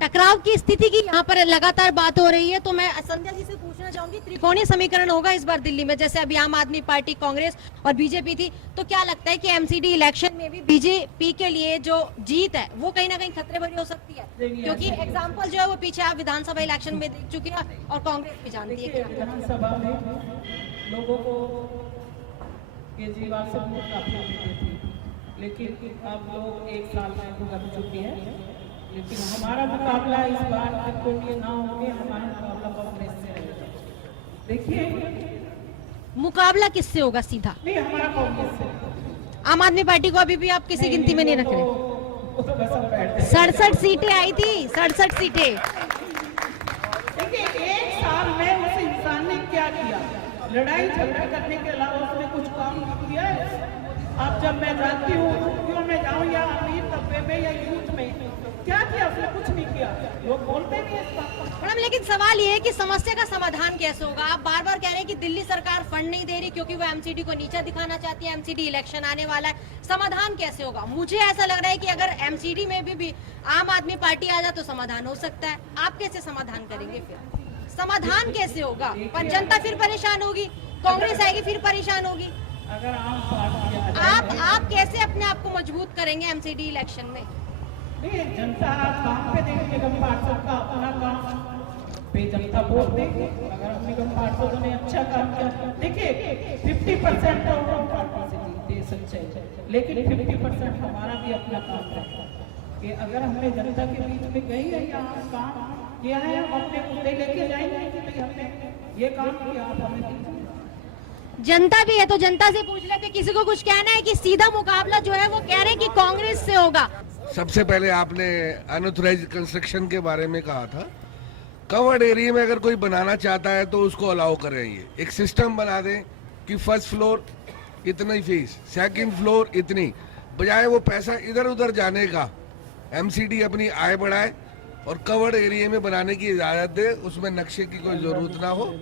टकराव की स्थिति की यहाँ पर लगातार बात हो रही है, तो मैं संध्या जी से पूछना चाहूंगी, त्रिकोणीय समीकरण होगा इस बार दिल्ली में, जैसे अभी आम आदमी पार्टी, कांग्रेस और बीजेपी थी, तो क्या लगता है कि एमसीडी इलेक्शन में भी बीजेपी के लिए जो जीत है वो कहीं ना कहीं खतरे भरी हो सकती है? क्योंकि एग्जाम्पल जो है वो पीछे आप विधानसभा इलेक्शन में देख चुके हैं और कांग्रेस भी जानती है। विधानसभा में लोगों को केजरीवाल से वोट काफी मिलती थी, लेकिन अब लोग 1 साल में भुगत चुके हैं। लेकिन हमारा मुकाबला इस बार त्रिकोणीय ना होंगे, हमारा मुकाबला कांग्रेस से रहेगा। देखिए मुकाबला किससे होगा सीधा? नहीं, हमारा कांग्रेस से। आम आदमी पार्टी को अभी भी आप किसी गिनती में नहीं रख रहे? वो तो बस अब बैठते हैं। 67 सीटें आई थी, 67 सीटें। देखिए 1 साल में उस इंसान ने क्या किया? लड़ाई झगड़ा करने के अलावा उसने कुछ काम किया है? अब जब मैं जाती हूँ, क्यों मैं जाऊँ या अमीर तबके में या यूथ में, क्या किया? उसने कुछ नहीं किया। लोग बोलते नहीं है। मैडम लेकिन सवाल ये है कि समस्या का समाधान कैसे होगा? आप बार बार कह रहे हैं कि दिल्ली सरकार फंड नहीं दे रही क्योंकि वो एमसीडी को नीचा दिखाना चाहती है, एमसीडी इलेक्शन आने वाला है, समाधान कैसे होगा? मुझे ऐसा लग रहा है कि अगर एमसीडी में भी आम आदमी पार्टी आ जाए तो समाधान हो सकता है। आप कैसे समाधान करेंगे? फिर समाधान कैसे होगा? पर जनता फिर परेशान होगी, कांग्रेस आएगी फिर परेशान होगी। अगर आम पार्टी आप कैसे अपने आप को मजबूत करेंगे एमसीडी इलेक्शन में? नहीं, जनता काम पे देगी। निगम पार्षद का अपना काम पे जनता वोट देगी। अगर हम निगम पार्षदों ने अच्छा काम किया, देखिए 50% तो हम पार्टी से दे सकते हैं, लेकिन 50% हमारा भी अपना काम है कि अगर हमने जनता के बीच में गई है या काम किया है, हम अपने मुद्दे लेके जाएंगे कि हमने ये काम किया, आप हमें जनता भी है तो जनता से पूछ लेते, किसी को कुछ कहना है कि सीधा मुकाबला जो है वो कह रहे हैं कि कांग्रेस से होगा। सबसे पहले आपने अनऑथराइज्ड कंस्ट्रक्शन के बारे में कहा था। कवर्ड एरिया में अगर कोई बनाना चाहता है तो उसको अलाउ करें। ये एक सिस्टम बना दें कि फर्स्ट फ्लोर इतनी फीस, सेकंड फ्लोर इतनी, बजाय वो पैसा इधर उधर जाने का एमसीडी अपनी आय बढ़ाए और कवर्ड एरिया में बनाने की इजाज़त दे। उसमें नक्शे की कोई ज़रूरत ना हो,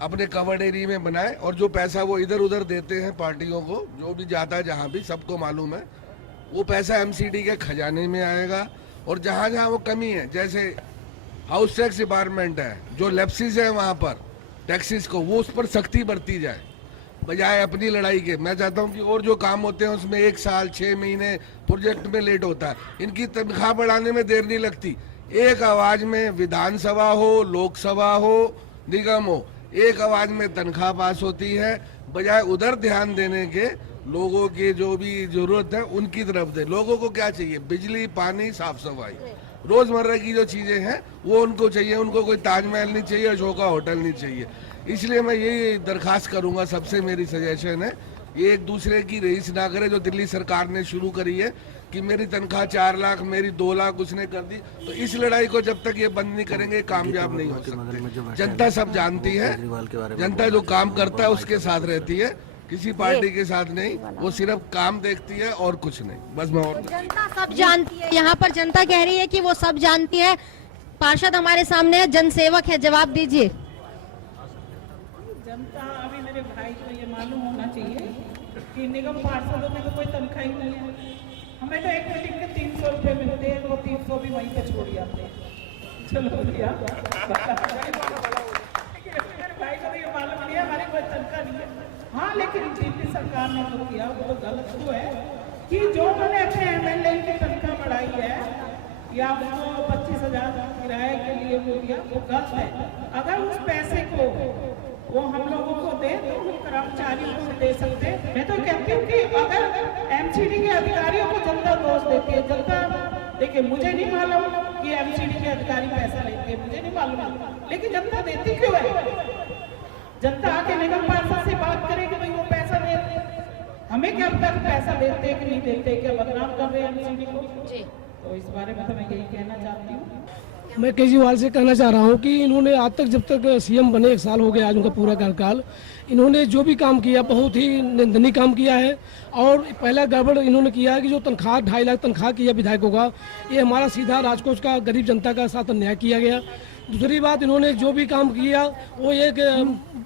अपने कवर्ड एरिया में बनाए। और जो पैसा वो इधर उधर देते हैं पार्टियों को, जो भी जाता है जहाँ भी, सबको मालूम है, वो पैसा एमसीडी के खजाने में आएगा। और जहाँ जहाँ वो कमी है, जैसे हाउस टैक्स डिपार्टमेंट है, जो लेप्सिस है वहाँ पर टैक्सेस को, वो उस पर सख्ती बरती जाए बजाय अपनी लड़ाई के। मैं चाहता हूँ कि और जो काम होते हैं उसमें 1 साल 6 महीने प्रोजेक्ट में लेट होता है, इनकी तनख्वाह बढ़ाने में देर नहीं लगती। एक आवाज में विधानसभा हो, लोकसभा हो, निगम हो, एक आवाज में तनख्वाह पास होती है, बजाय उधर ध्यान देने के लोगों की जो भी जरूरत है उनकी तरफ दे। लोगों को क्या चाहिए? बिजली, पानी, साफ सफाई, रोजमर्रा की जो चीजें हैं वो उनको चाहिए। उनको कोई ताजमहल नहीं चाहिए, अशोका होटल नहीं चाहिए। इसलिए मैं यही दरखास्त करूंगा, सबसे मेरी सजेशन है, ये एक दूसरे की रईस ना करे। जो दिल्ली सरकार ने शुरू करी है कि मेरी तनख्वाह 4 लाख, मेरी 2 लाख उसने कर दी, तो इस लड़ाई को जब तक ये बंद नहीं करेंगे कामयाब नहीं हो सकते। जनता सब जानती है, जनता जो काम करता है उसके साथ रहती है, किसी पार्टी के साथ नहीं। वो सिर्फ काम देखती है और कुछ नहीं। बस मैं और जनता सब जानती है। यहाँ पर जनता कह रही है कि वो सब जानती है। पार्षद हमारे सामने है, जनसेवक है, जवाब दीजिए। जनता, अभी मेरे भाई को ये मालूम होना चाहिए कि निगम पार्षदों में तो कोई तनख्वाह ही नहीं है। हमें तो एक मीटिंग के 300 रुपये मिलते हैं, वो 300 भी वहीं पे छोड़ जाते हैं। चलो भैया, मेरे भाई को तो ये मालूम नहीं है हमारी कोई तनख्वाह नहीं है। हाँ, लेकिन दिल्ली सरकार ने जो किया वो गलत तो है कि जो मैंने अपने एमएलए की तनख्वाह बढ़ाई है या उसको 25,000 किराए के लिए वो दिया, वो गलत है। अगर उस पैसे को वो हम लोगों को दे तो हम कर्मचारियों को दे सकते हैं। मैं तो कहती हूँ कि अगर एमसीडी के अधिकारियों को जनता दोष देती है, जनता देखिए, मुझे नहीं मालूम कि एमसीडी के अधिकारी पैसा लेते हैं, मुझे नहीं मालूम, लेकिन जनता देती क्यों है? जनता आके निगम पार्षद से बात करे कि भाई वो पैसा दे, हमें क्या पता पैसा देते कि नहीं देते, क्या बदनाम कर रहे हैं एमसीडी को? तो इस बारे में तो मैं यही कहना चाहती हूँ। मैं केजरीवाल से कहना चाह रहा हूँ कि इन्होंने आज तक, जब तक सीएम बने 1 साल हो गया आज उनका पूरा कार्यकाल, इन्होंने जो भी काम किया बहुत ही निंदनीय काम किया है। और पहला गड़बड़ इन्होंने किया है कि जो तनख्वाह 2.5 लाख तनख्वाह किया विधायकों का, ये हमारा सीधा राजकोष का गरीब जनता का साथ अन्याय किया गया। दूसरी बात, इन्होंने जो भी काम किया वो एक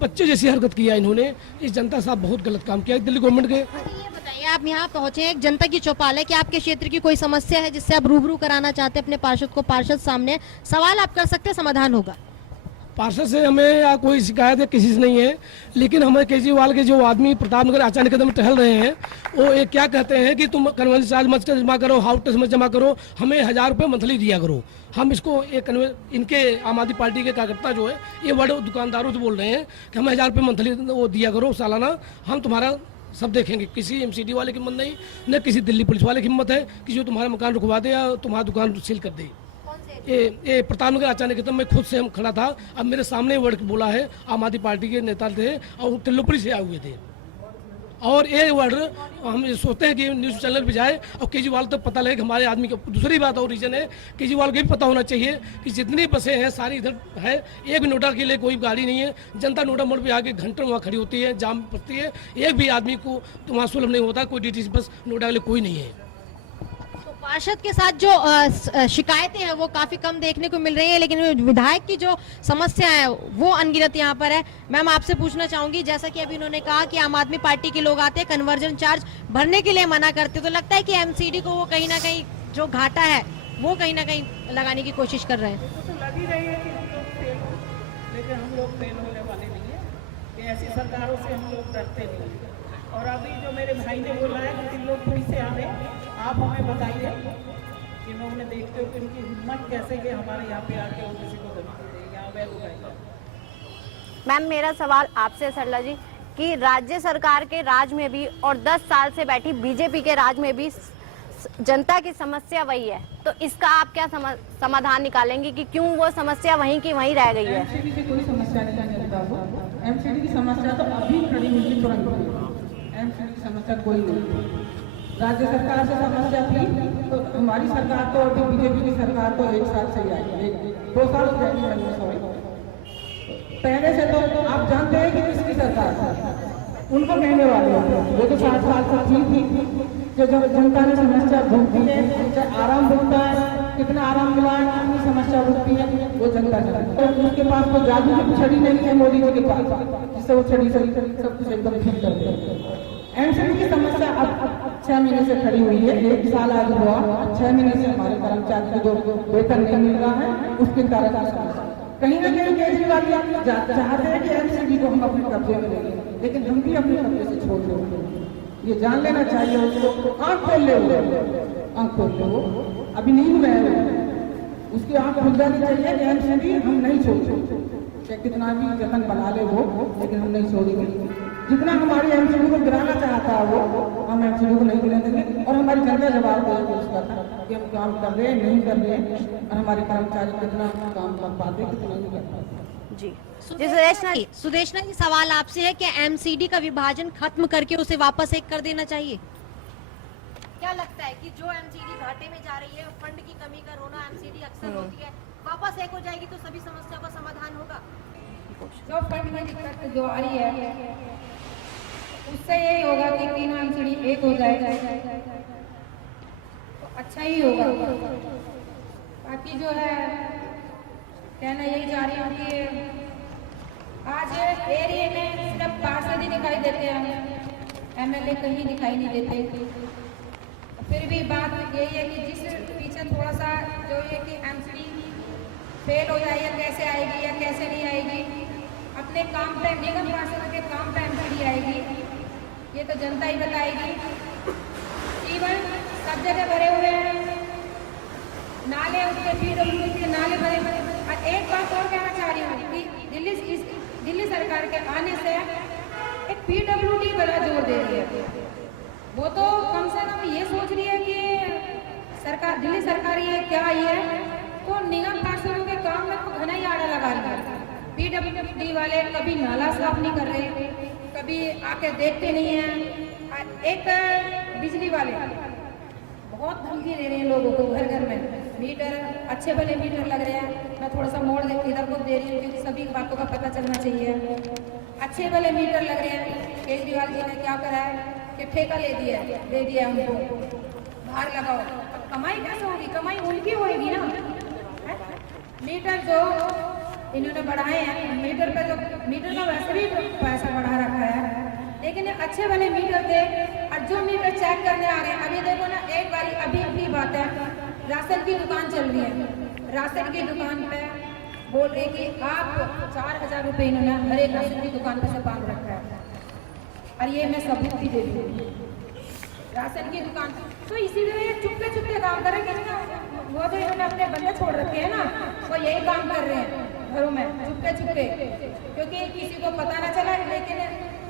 बच्चे जैसी हरकत किया इन्होंने। इस जनता साथ बहुत गलत काम किया दिल्ली गवर्नमेंट के। ये बताइए, आप यहाँ पहुँचे एक जनता की चौपाल है कि आपके क्षेत्र की कोई समस्या है जिससे आप रूबरू कराना चाहते हैं अपने पार्षद को, पार्षद सामने सवाल आप कर सकते हैं, समाधान होगा। पार्षद से हमें या कोई शिकायत है किसी से नहीं है, लेकिन हमें केजरीवाल के जो आदमी प्रतापनगर आचार्य कदम टहल रहे हैं, वो एक क्या कहते हैं कि तुम कन्वेंस चार्ज मत जमा करो, हाउस टैक्स मत जमा करो, हमें 1000 रुपये मंथली दिया करो। हम इसको एक इनके आम आदमी पार्टी के कार्यकर्ता जो है ये बड़े दुकानदारों से बोल रहे हैं कि हमें 1000 रुपये मंथली वो दिया करो सालाना, हम तुम्हारा सब देखेंगे। किसी एमसीडी वाले की हिम्मत नहीं, न किसी दिल्ली पुलिस वाले की हिम्मत है कि जो तुम्हारा मकान रुकवा दे या तुम्हारा दुकान सील कर दे। ये प्रतापनगर आचार्य कदम में खुद से हम खड़ा था, अब मेरे सामने वर्ड बोला है, आम आदमी पार्टी के नेता थे और तिल्लोपड़ी से आए हुए थे। और ये वर्ड हम सोचते हैं कि न्यूज़ चैनल पे जाए और केजरीवाल तक पता लगे कि हमारे आदमी का। दूसरी बात और रीजन है, केजरीवाल को भी पता होना चाहिए कि जितनी बसें हैं सारी इधर है, एक भी नोटा के लिए कोई गाड़ी नहीं है। जनता नोटा मोड़ पे आके घंटों वहाँ खड़ी होती है, जाम पड़ती है, एक भी आदमी को तो वहाँ सुलभ नहीं होता। कोई डीटीसी बस नोटा के लिए कोई नहीं है। पार्षद के साथ जो शिकायतें हैं वो काफी कम देखने को मिल रही है, लेकिन विधायक की जो समस्या है वो अनगिनत यहाँ पर है। मैम, आपसे पूछना चाहूंगी, जैसा कि अभी उन्होंने कहा कि आम आदमी पार्टी के लोग आते हैं, कन्वर्जन चार्ज भरने के लिए मना करते, तो लगता है कि एमसीडी को वो कहीं ना कहीं जो घाटा है वो कहीं ना कहीं लगाने की कोशिश कर रहे हैं। तो लग ही रही है कि हम लोग फेल हो, लेकिन हम लोग फेल होने वाले नहीं है कि ऐसी सरकारों से हम लोग डरते नहीं। और अभी जो मेरे भाई ने बोला है कि लोग फिर से आ रहे, आप हमें बताइए कि मैं उन्हें देखते हो कि उनकी हिम्मत कैसे कि हमारे यहाँ पे आके वो किसी को धमकी दे या वैध उठाएगा। मैम, मेरा सवाल आपसे सरला जी कि राज्य सरकार के राज में भी और 10 साल से बैठी बीजेपी के राज में भी जनता की समस्या वही है, तो इसका आप क्या समाधान निकालेंगे कि क्यों वो समस्या वहीं की वहीं रह गई है? एमसीडी की कोई समस्या नहीं है जनता को। एमसीडी की समस्या तो अभी खड़ी हुई तुरंत, एमसीडी की समस्या कोई नहीं। राज्य सरकार से समस्या थी, तो हमारी सरकार तो अभी बीजेपी की सरकार तो 1 साल से ही आई, 2 साल हो जाएगी, सॉरी। पहले से तो आप जानते हैं कि किसकी सरकार थी, उनको कहने वाले होते, वो तो 60 साल से थी जो जब जनता ने समस्या भुगती है, चाहे आराम भुगता है, कितना आराम मिला है, कितनी समस्या भुगती है, वो जनता जानती है। तो उसके पास तो जादू की छड़ी नहीं है मोदी जी के पास, जिससे वो छड़ी से सब कुछ एकदम ठीक कर दे। एमसीडी की समस्या अब 6 महीने से खड़ी हुई है, 1 साल आज हुआ, 6 महीने से हमारे कर्मचारी को जो वेतन नहीं मिल रहा है, उसके कारण कहीं ना कहीं केजरीवाल चाहते हैं कि एमसीडी को हम अपने कब्जे में लेंगे, लेकिन हम भी अपने कब्जे से छोड़ देंगे। ये जान लेना चाहिए उसको, आँख खोल ले, आँख खोल ले, वो अभी नींद में है, उसकी आँख खुल जानी चाहिए कि एमसीडी हम नहीं छोड़ेंगे, चाहे कितना भी जतन बना ले वो, लेकिन हम नहीं छोड़ेंगे। जितना हमारी एमसीडी को गिराना चाहता है वो, हम एमसीडी को नहीं गिरा देंगे, और हमारी जनता जवाब देगी उसका कि हम काम कर रहे हैं नहीं कर रहे हैं, और हमारे कर्मचारी कितना काम कर पाते कितना नहीं कर पाते। जी सुदेशना जी, सवाल आपसे है कि एमसीडी का विभाजन खत्म करके उसे वापस एक कर देना चाहिए? क्या लगता है कि जो एमसीडी घाटे में जा रही है, फंड की कमी का रोना एमसीडी अक्सर होती है, वापस एक हो जाएगी तो सभी समस्या का समाधान होगा? जो फंड में दिक्कत जो आ रही है उससे यही होगा कि तीनों एमसीडी एक हो जाए तो अच्छा ही होगा। बाकी जो है कहना यही चाह रही हूँ कि आज एरिया में सिर्फ पार्षद ही दिखाई देते हैं, एमएलए कहीं दिखाई नहीं देते। फिर भी बात यही है कि जिस पीछे थोड़ा सा जो ये कि एमसीडी फेल हो जाए या कैसे आएगी या कैसे नहीं आएगी, अपने काम पे निगम पार्षद के काम पे एमसीडी आएगी, ये तो जनता ही बताएगी। इवन सब जगह भरे हुए हैं नाले, उसके पीडब्ल्यूडी के नाले भरे भरे। और एक बात और कहना चाह रही हूँ कि दिल्ली सरकार के आने से एक पीडब्ल्यूडी बड़ा जोर दे रही है, वो तो कम से कम ये सोच रही है कि सरकार, दिल्ली सरकार ये क्या आई है, तो निगम पार्षदों के काम में तो घना ही आड़ा लगा रहा है। पीडब्ल्यूडी वाले कभी नाला साफ नहीं कर रहे, कभी आके देखते नहीं हैं। एक बिजली वाले बहुत धमकी दे रहे हैं लोगों को, घर घर में मीटर, अच्छे भले मीटर लग रहे हैं। मैं थोड़ा सा मोड़ इधर को दे रही हूँ क्योंकि सभी बातों का पता चलना चाहिए। अच्छे भले मीटर लग रहे हैं, केजरीवाल जी ने क्या करा है कि ठेका दे दिया उनको, बाहर लगाओ। कमाई कैसे होगी? कमाई उनकी होगी ना। मीटर जो इन्होंने बढ़ाए हैं, मीटर पे जो मीटर का वैसे भी पैसा बढ़ा रखा है, लेकिन अच्छे वाले मीटर थे। और जो मीटर चेक करने आ रहे हैं, अभी देखो ना, एक बारी अभी बात है, राशन की दुकान चल रही है, राशन की दुकान पे बोल रहे कि आप 4000 रुपये इन्होंने हर एक राशन की दुकान पे से बांध रखा है। और ये मैं सबूत भी दे दूँ, राशन की दुकान। तो इसी तरह ये चुपके काम कर रहे हैं, वो जो इन्होंने अपने बंदे छोड़ रखे हैं ना, वो यही काम कर रहे हैं घरों में चुपके, क्योंकि किसी को पता ना चला, लेकिन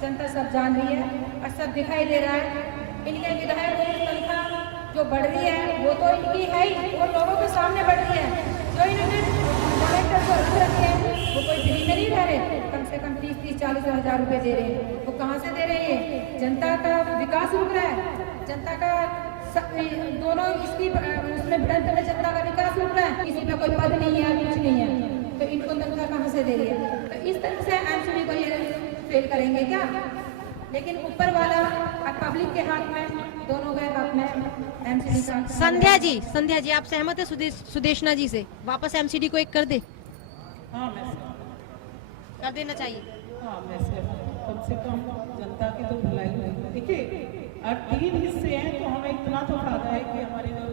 जनता सब जान रही है और सब दिखाई दे रहा है। इनके विधायकों की तनख्वाह जो बढ़ रही है वो तो इनकी है ही, वो लोगों के सामने बढ़ रही है। जो इन्होंने कलेक्टर को रख रखे हैं वो कोई फ्री में नहीं रह रहे, कम से कम 30-40 हज़ार रुपये दे रहे हैं। वो कहाँ से दे रहे हैं? जनता का विकास रुक रहा है, जनता का दोनों इसकी उसमें फ्रंट में जनता का विकास रुक रहा है, किसी पे कोई पद नहीं है, कुछ नहीं है, तो इनको तनख्वाह कहाँ से दे रही है? तो इस तरह से एमसीडी को ये फेल करेंगे क्या? लेकिन ऊपर वाला और पब्लिक के हाथ में, दोनों के हाथ में एमसीडी का। संध्या जी आप सहमत है सुदेशना जी से, वापस एमसीडी को एक कर दे? हाँ, मैं कर देना चाहिए। हाँ, वैसे कम से कम जनता की तो भलाई होगी। देखिए, और 3 हिस्से हैं तो हमें इतना तो फायदा है कि हमारे जो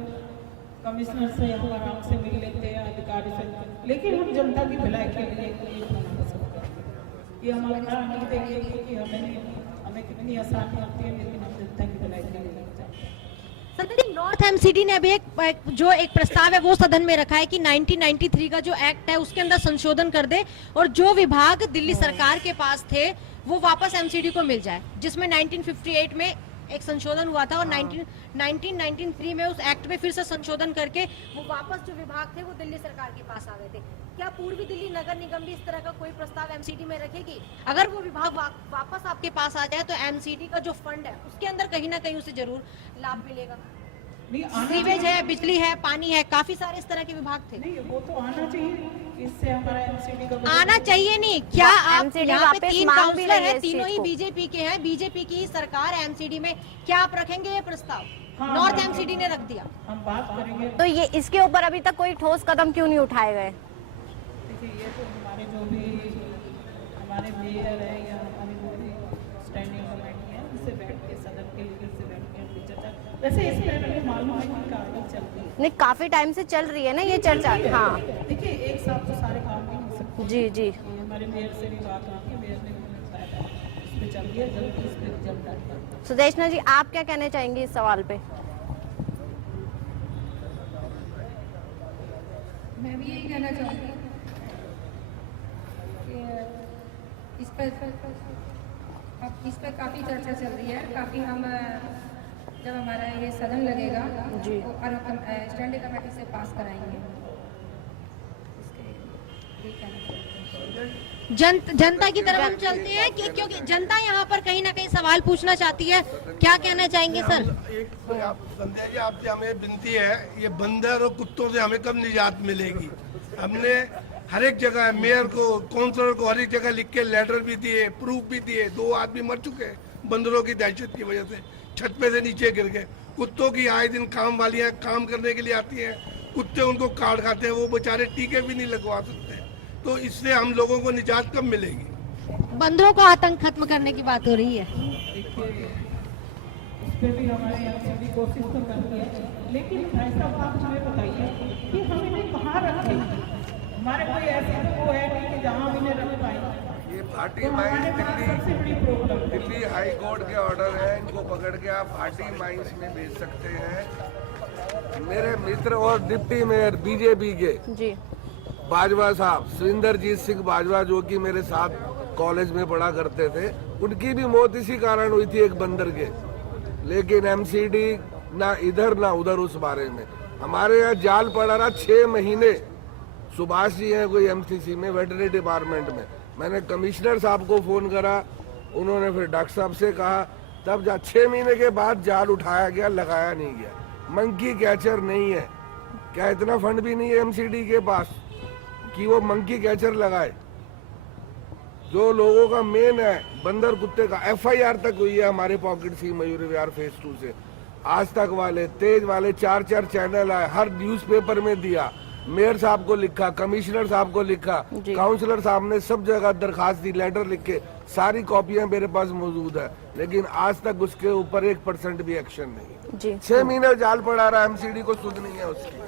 कमिश्नर से हम आराम से मिल लेते हैं, अधिकारी से, लेकिन हम जनता की भलाई के लिए ये हम अपना नहीं देखेंगे कि हमें कितनी आसानी होती है, लेकिन हम जनता की भलाई के लिए नॉर्थ एमसीडी ने अभी एक प्रस्ताव है वो सदन में रखा है कि 1993 का जो एक्ट है उसके अंदर संशोधन कर दे और जो विभाग दिल्ली सरकार के पास थे वो वापस एमसीडी को मिल जाए, जिसमें 1958 में एक संशोधन हुआ था और 1993 में उस एक्ट में फिर से संशोधन करके वो वापस जो विभाग थे वो दिल्ली सरकार के पास आ गए थे। क्या पूर्वी दिल्ली नगर निगम भी इस तरह का कोई प्रस्ताव एमसीडी में रखेगी? अगर वो विभाग वापस आपके पास आ जाए तो एमसीडी का जो फंड है उसके अंदर कहीं ना कहीं उसे जरूर लाभ मिलेगा। सीवेज है, बिजली है, पानी है, काफी सारे इस तरह के विभाग थे। नहीं, वो तो आना चाहिए, इससे हमारा एमसीडी का आना चाहिए नहीं क्या? आप MCD यहाँ पे वापस 3 मांग भी काउंसलर रही है हैं, इस तीनों चीज ही को। बीजेपी के हैं, बीजेपी की सरकार एमसीडी में, क्या आप रखेंगे ये प्रस्ताव? हाँ, नॉर्थ हाँ, एमसीडी ने रख दिया। हम बात करेंगे। तो ये इसके ऊपर अभी तक कोई ठोस कदम क्यों नहीं उठाए गए? देखिए, ये तो हमारे जो भी हमारे मेयर है या हमारी जो भी स्टैंडिंग कमेटी है उससे बैठ के सदन के लीडर से बैठ के अपनी चर्चा, वैसे इसमें हमें मालूम है कि कार्रवाई चलती है। नहीं, काफी टाइम से चल रही है ना ये चर्चा। हाँ देखिए, एक साथ तो सारे काम नहीं हो सकते। जी जी। ये हमारे मेयर से भी बात हुई है, मेयर ने भी हमें बताया था इस पे चल रही है, जल्द इस पे रिजल्ट आएगा। सुदेशना जी, आप क्या कहना चाहेंगे इस सवाल पे? मैं भी यही कहना चाहूँगी कि इस पर काफ़ी चर्चा चल रही है, काफ़ी हम जब हमारा ये सदन लगेगा जी। तो स्टैंडिंग कमेटी से पास कराएंगे। इसके ये कहना चाहते हैं। जनता की तरफ हम चलते हैं कि क्योंकि जनता यहाँ पर कहीं ना कहीं सवाल पूछना चाहती है, क्या कहना चाहेंगे सर? एक आप संध्या जी, आपसे हमें विनती है, ये बंदर और कुत्तों से हमें कब निजात मिलेगी? हमने हर एक जगह मेयर को, काउंसलर को हर एक जगह लिख के लेटर भी दिए, प्रूफ भी दिए। 2 आदमी मर चुके हैं बंदरों की दहशत की वजह से, छत पे से नीचे गिर गए। कुत्तों की आए दिन काम वालियाँ काम करने के लिए आती हैं, कुत्ते उनको काट खाते हैं, वो बेचारे टीके भी नहीं लगवा सकते। तो इससे हम लोगों को निजात कब मिलेगी? बंदरों का आतंक खत्म करने की बात हो रही है। देखिए, इस पे भी हमारे एमसीडी कोशिश तो करती है, लेकिन भाई साहब आप हमें बताइए कि हम इन्हें कहाँ रखें? हमारे कोई ऐसे तो वो है नहीं कि जहाँ हम इन्हें रख पाएंगे। ये भाटी तो हमारे माइंस पास सबसे बड़ी प्रॉब्लम है। दिल्ली हाई कोर्ट के ऑर्डर है, इनको पकड़ के आप भाटी माइंस में भेज सकते हैं। मेरे मित्र और डिप्टी मेयर बीजेपी के जी। बाजवा साहब, सुरिंदरजीत सिंह बाजवा, जो कि मेरे साथ कॉलेज में पढ़ा करते थे, उनकी भी मौत इसी कारण हुई थी, एक बंदर के। लेकिन एमसीडी ना इधर ना उधर उस बारे में। हमारे यहाँ जाल पड़ा रहा 6 महीने। सुभाष जी हैं कोई एमसीसी में, वेटरनरी डिपार्टमेंट में। मैंने कमिश्नर साहब को फोन करा, उन्होंने फिर डॉक्टर साहब से कहा, तब 6 महीने के बाद जाल उठाया गया, लगाया नहीं गया। मंकी कैचर नहीं है। क्या इतना फंड भी नहीं है एमसीडी के पास कि वो मंकी कैचर लगाए? जो लोगों का मेन है बंदर कुत्ते का, FIR तक हुई है हमारे पॉकेट सी मयूर विहार फेज 2 से। आज तक वाले, तेज वाले 4 चैनल आए, हर न्यूज़पेपर में दिया, मेयर साहब को लिखा, कमिश्नर साहब को लिखा, काउंसलर साहब ने सब जगह दरखास्त दी, लेटर लिख के, सारी कॉपियां मेरे पास मौजूद है। लेकिन आज तक उसके ऊपर 1% भी एक्शन नहीं है। 6 महीने जाल पड़ा रहा, एमसीडी को सुध नहीं है उसकी।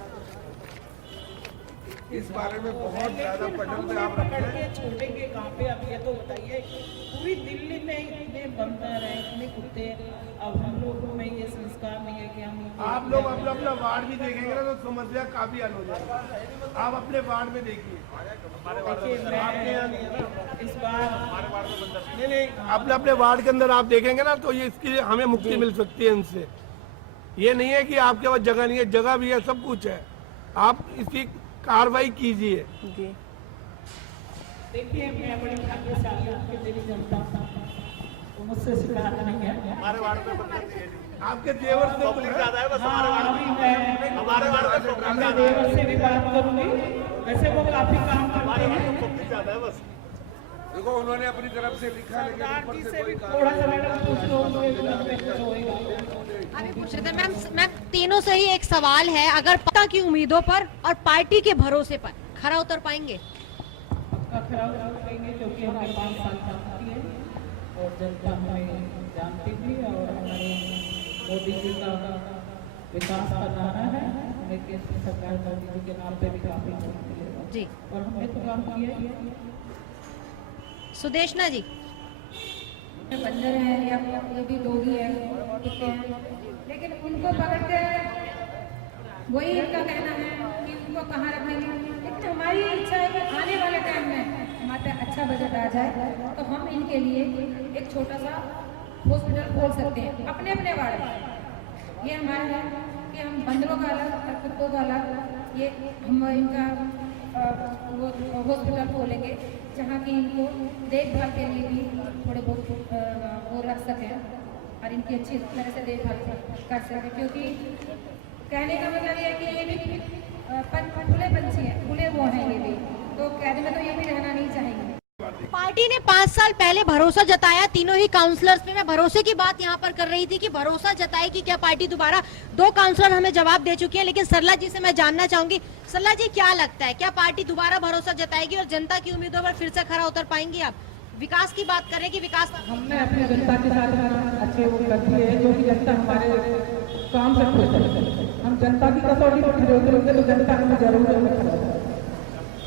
इस बारे में बहुत ज्यादा पटल में आप पकड़ के छोड़ेंगे कहाँ पे? अब ये तो बताइए, पूरी दिल्ली में इतने बंदर हैं, इतने कुत्ते, अब हम लोगों में ये संस्कार नहीं है कि हम आप लोग अपना अपना वार्ड भी देखेंगे ना तो समस्या काफी हल हो जाएगी। आप अपने वार्ड में देखिए। देखिए, मैं इस बार नहीं, अपने अपने वार्ड के अंदर आप देखेंगे ना तो ये इसकी हमें मुक्ति मिल सकती है इनसे। ये नहीं है कि आपके पास जगह नहीं है, जगह भी है, सब कुछ है। आप इसकी कार्रवाई कीजिए। देखिए, मैं बड़ी भाग्यशाली हूँ कि मेरी जनता तो मुझसे शिकायत नहीं है। हमारे वार्ड में आपके देवर से हमारे देवर से भी बात करूंगी, वैसे वो काफी काम करते हैं। देखो, उन्होंने अपनी तरफ से लिखा, लेकिन ऊपर से कोई थोड़ा सा मैडम कुछ लोग अभी पूछ रहे थे मैम तीनों से ही एक सवाल है, अगर पता की उम्मीदों पर और पार्टी के भरोसे पर खरा उतर पाएंगे? खरा उतरेंगे, क्योंकि हमारे 5 साल चलती है और जनता हमें जानती भी, और हमारे मोदी जी का विकास का नारा है, हमें केंद्र सरकार मोदी जी के नाम पे भी काफी वोट मिलेगा जी, और हमने तो काम किया ही। सुदेशना जी, बंदर हैं या ये भी लोग ही हैं, कुत्ते हैं, लेकिन उनको पकड़ के वही इनका कहना है कि उनको कहाँ रखेंगे। लेकिन हमारी इच्छा है कि आने वाले टाइम में हमारे अच्छा बजट आ जाए तो हम इनके लिए एक छोटा सा हॉस्पिटल खोल सकते हैं अपने अपने वार्ड में। ये हमारा है कि हम बंदरों का अलग और कुत्तों का अलग, ये हम इनका वो हॉस्पिटल खोलेंगे जहाँ की इनको देखभाल के लिए भी थोड़े बहुत वो रख सकें और इनकी अच्छी तरह से देखभाल कर सकें। क्योंकि कहने का मतलब ये है कि ये भी खुले पंछी हैं, खुले वो हैं ये भी, तो कहने में तो ये भी रहना नहीं चाहेंगे। पार्टी ने 5 साल पहले भरोसा जताया तीनों ही काउंसलर्स पे। मैं भरोसे की बात यहाँ पर कर रही थी कि भरोसा जताई कि क्या पार्टी दोबारा 2 काउंसलर हमें जवाब दे चुकी है। लेकिन सरला जी से मैं जानना चाहूंगी, सरला जी क्या लगता है, क्या पार्टी दोबारा भरोसा जताएगी और जनता की उम्मीदों पर फिर से खरा उतर पाएंगी? आप विकास की बात करें कि विकास हमने अपनी जनता के साथ अच्छे वो कर दिए हैं जो कि जनता हमारे काम से खुश है। हम जनता की कसौटी पर खड़े होते तो जनता हमें जरूर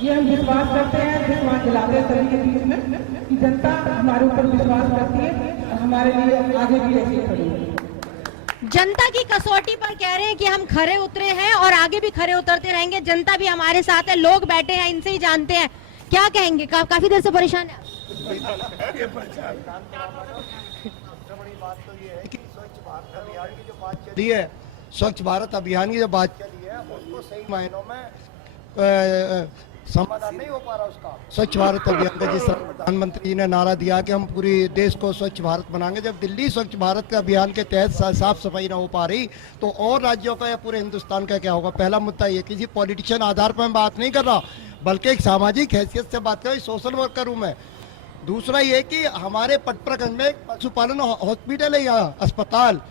ये हम विश्वास करते हैं, विश्वास दिलाते हैं सभी के बीच में कि जनता हमारे ऊपर विश्वास करती है और हमारे लिए आगे भी ऐसी खड़ी है। जनता की कसौटी पर कह रहे हैं कि हम खरे उतरे हैं और आगे भी खरे उतरते रहेंगे। जनता भी हमारे साथ है, लोग बैठे हैं, इनसे ही जानते हैं क्या कहेंगे। काफी देर से परेशान है स्वच्छ भारत अभियान की जो बात चली है उसको सही मायनों में समाधान नहीं हो पा रहा उसका। स्वच्छ भारत अभियान का जिस प्रधानमंत्री जी ने नारा दिया कि हम पूरी देश को स्वच्छ भारत बनाएंगे, जब दिल्ली स्वच्छ भारत के अभियान के तहत साफ सफाई ना हो पा रही तो और राज्यों का या पूरे हिंदुस्तान का क्या होगा। पहला मुद्दा ये, किसी पॉलिटिशियन आधार पर मैं बात नहीं कर रहा बल्कि एक सामाजिक हैसियत से बात कर रहा हूँ, सोशल वर्कर हूँ मैं। दूसरा ये कि हमारे पटप्रखंड में पशुपालन हॉस्पिटल है, यहाँ अस्पताल,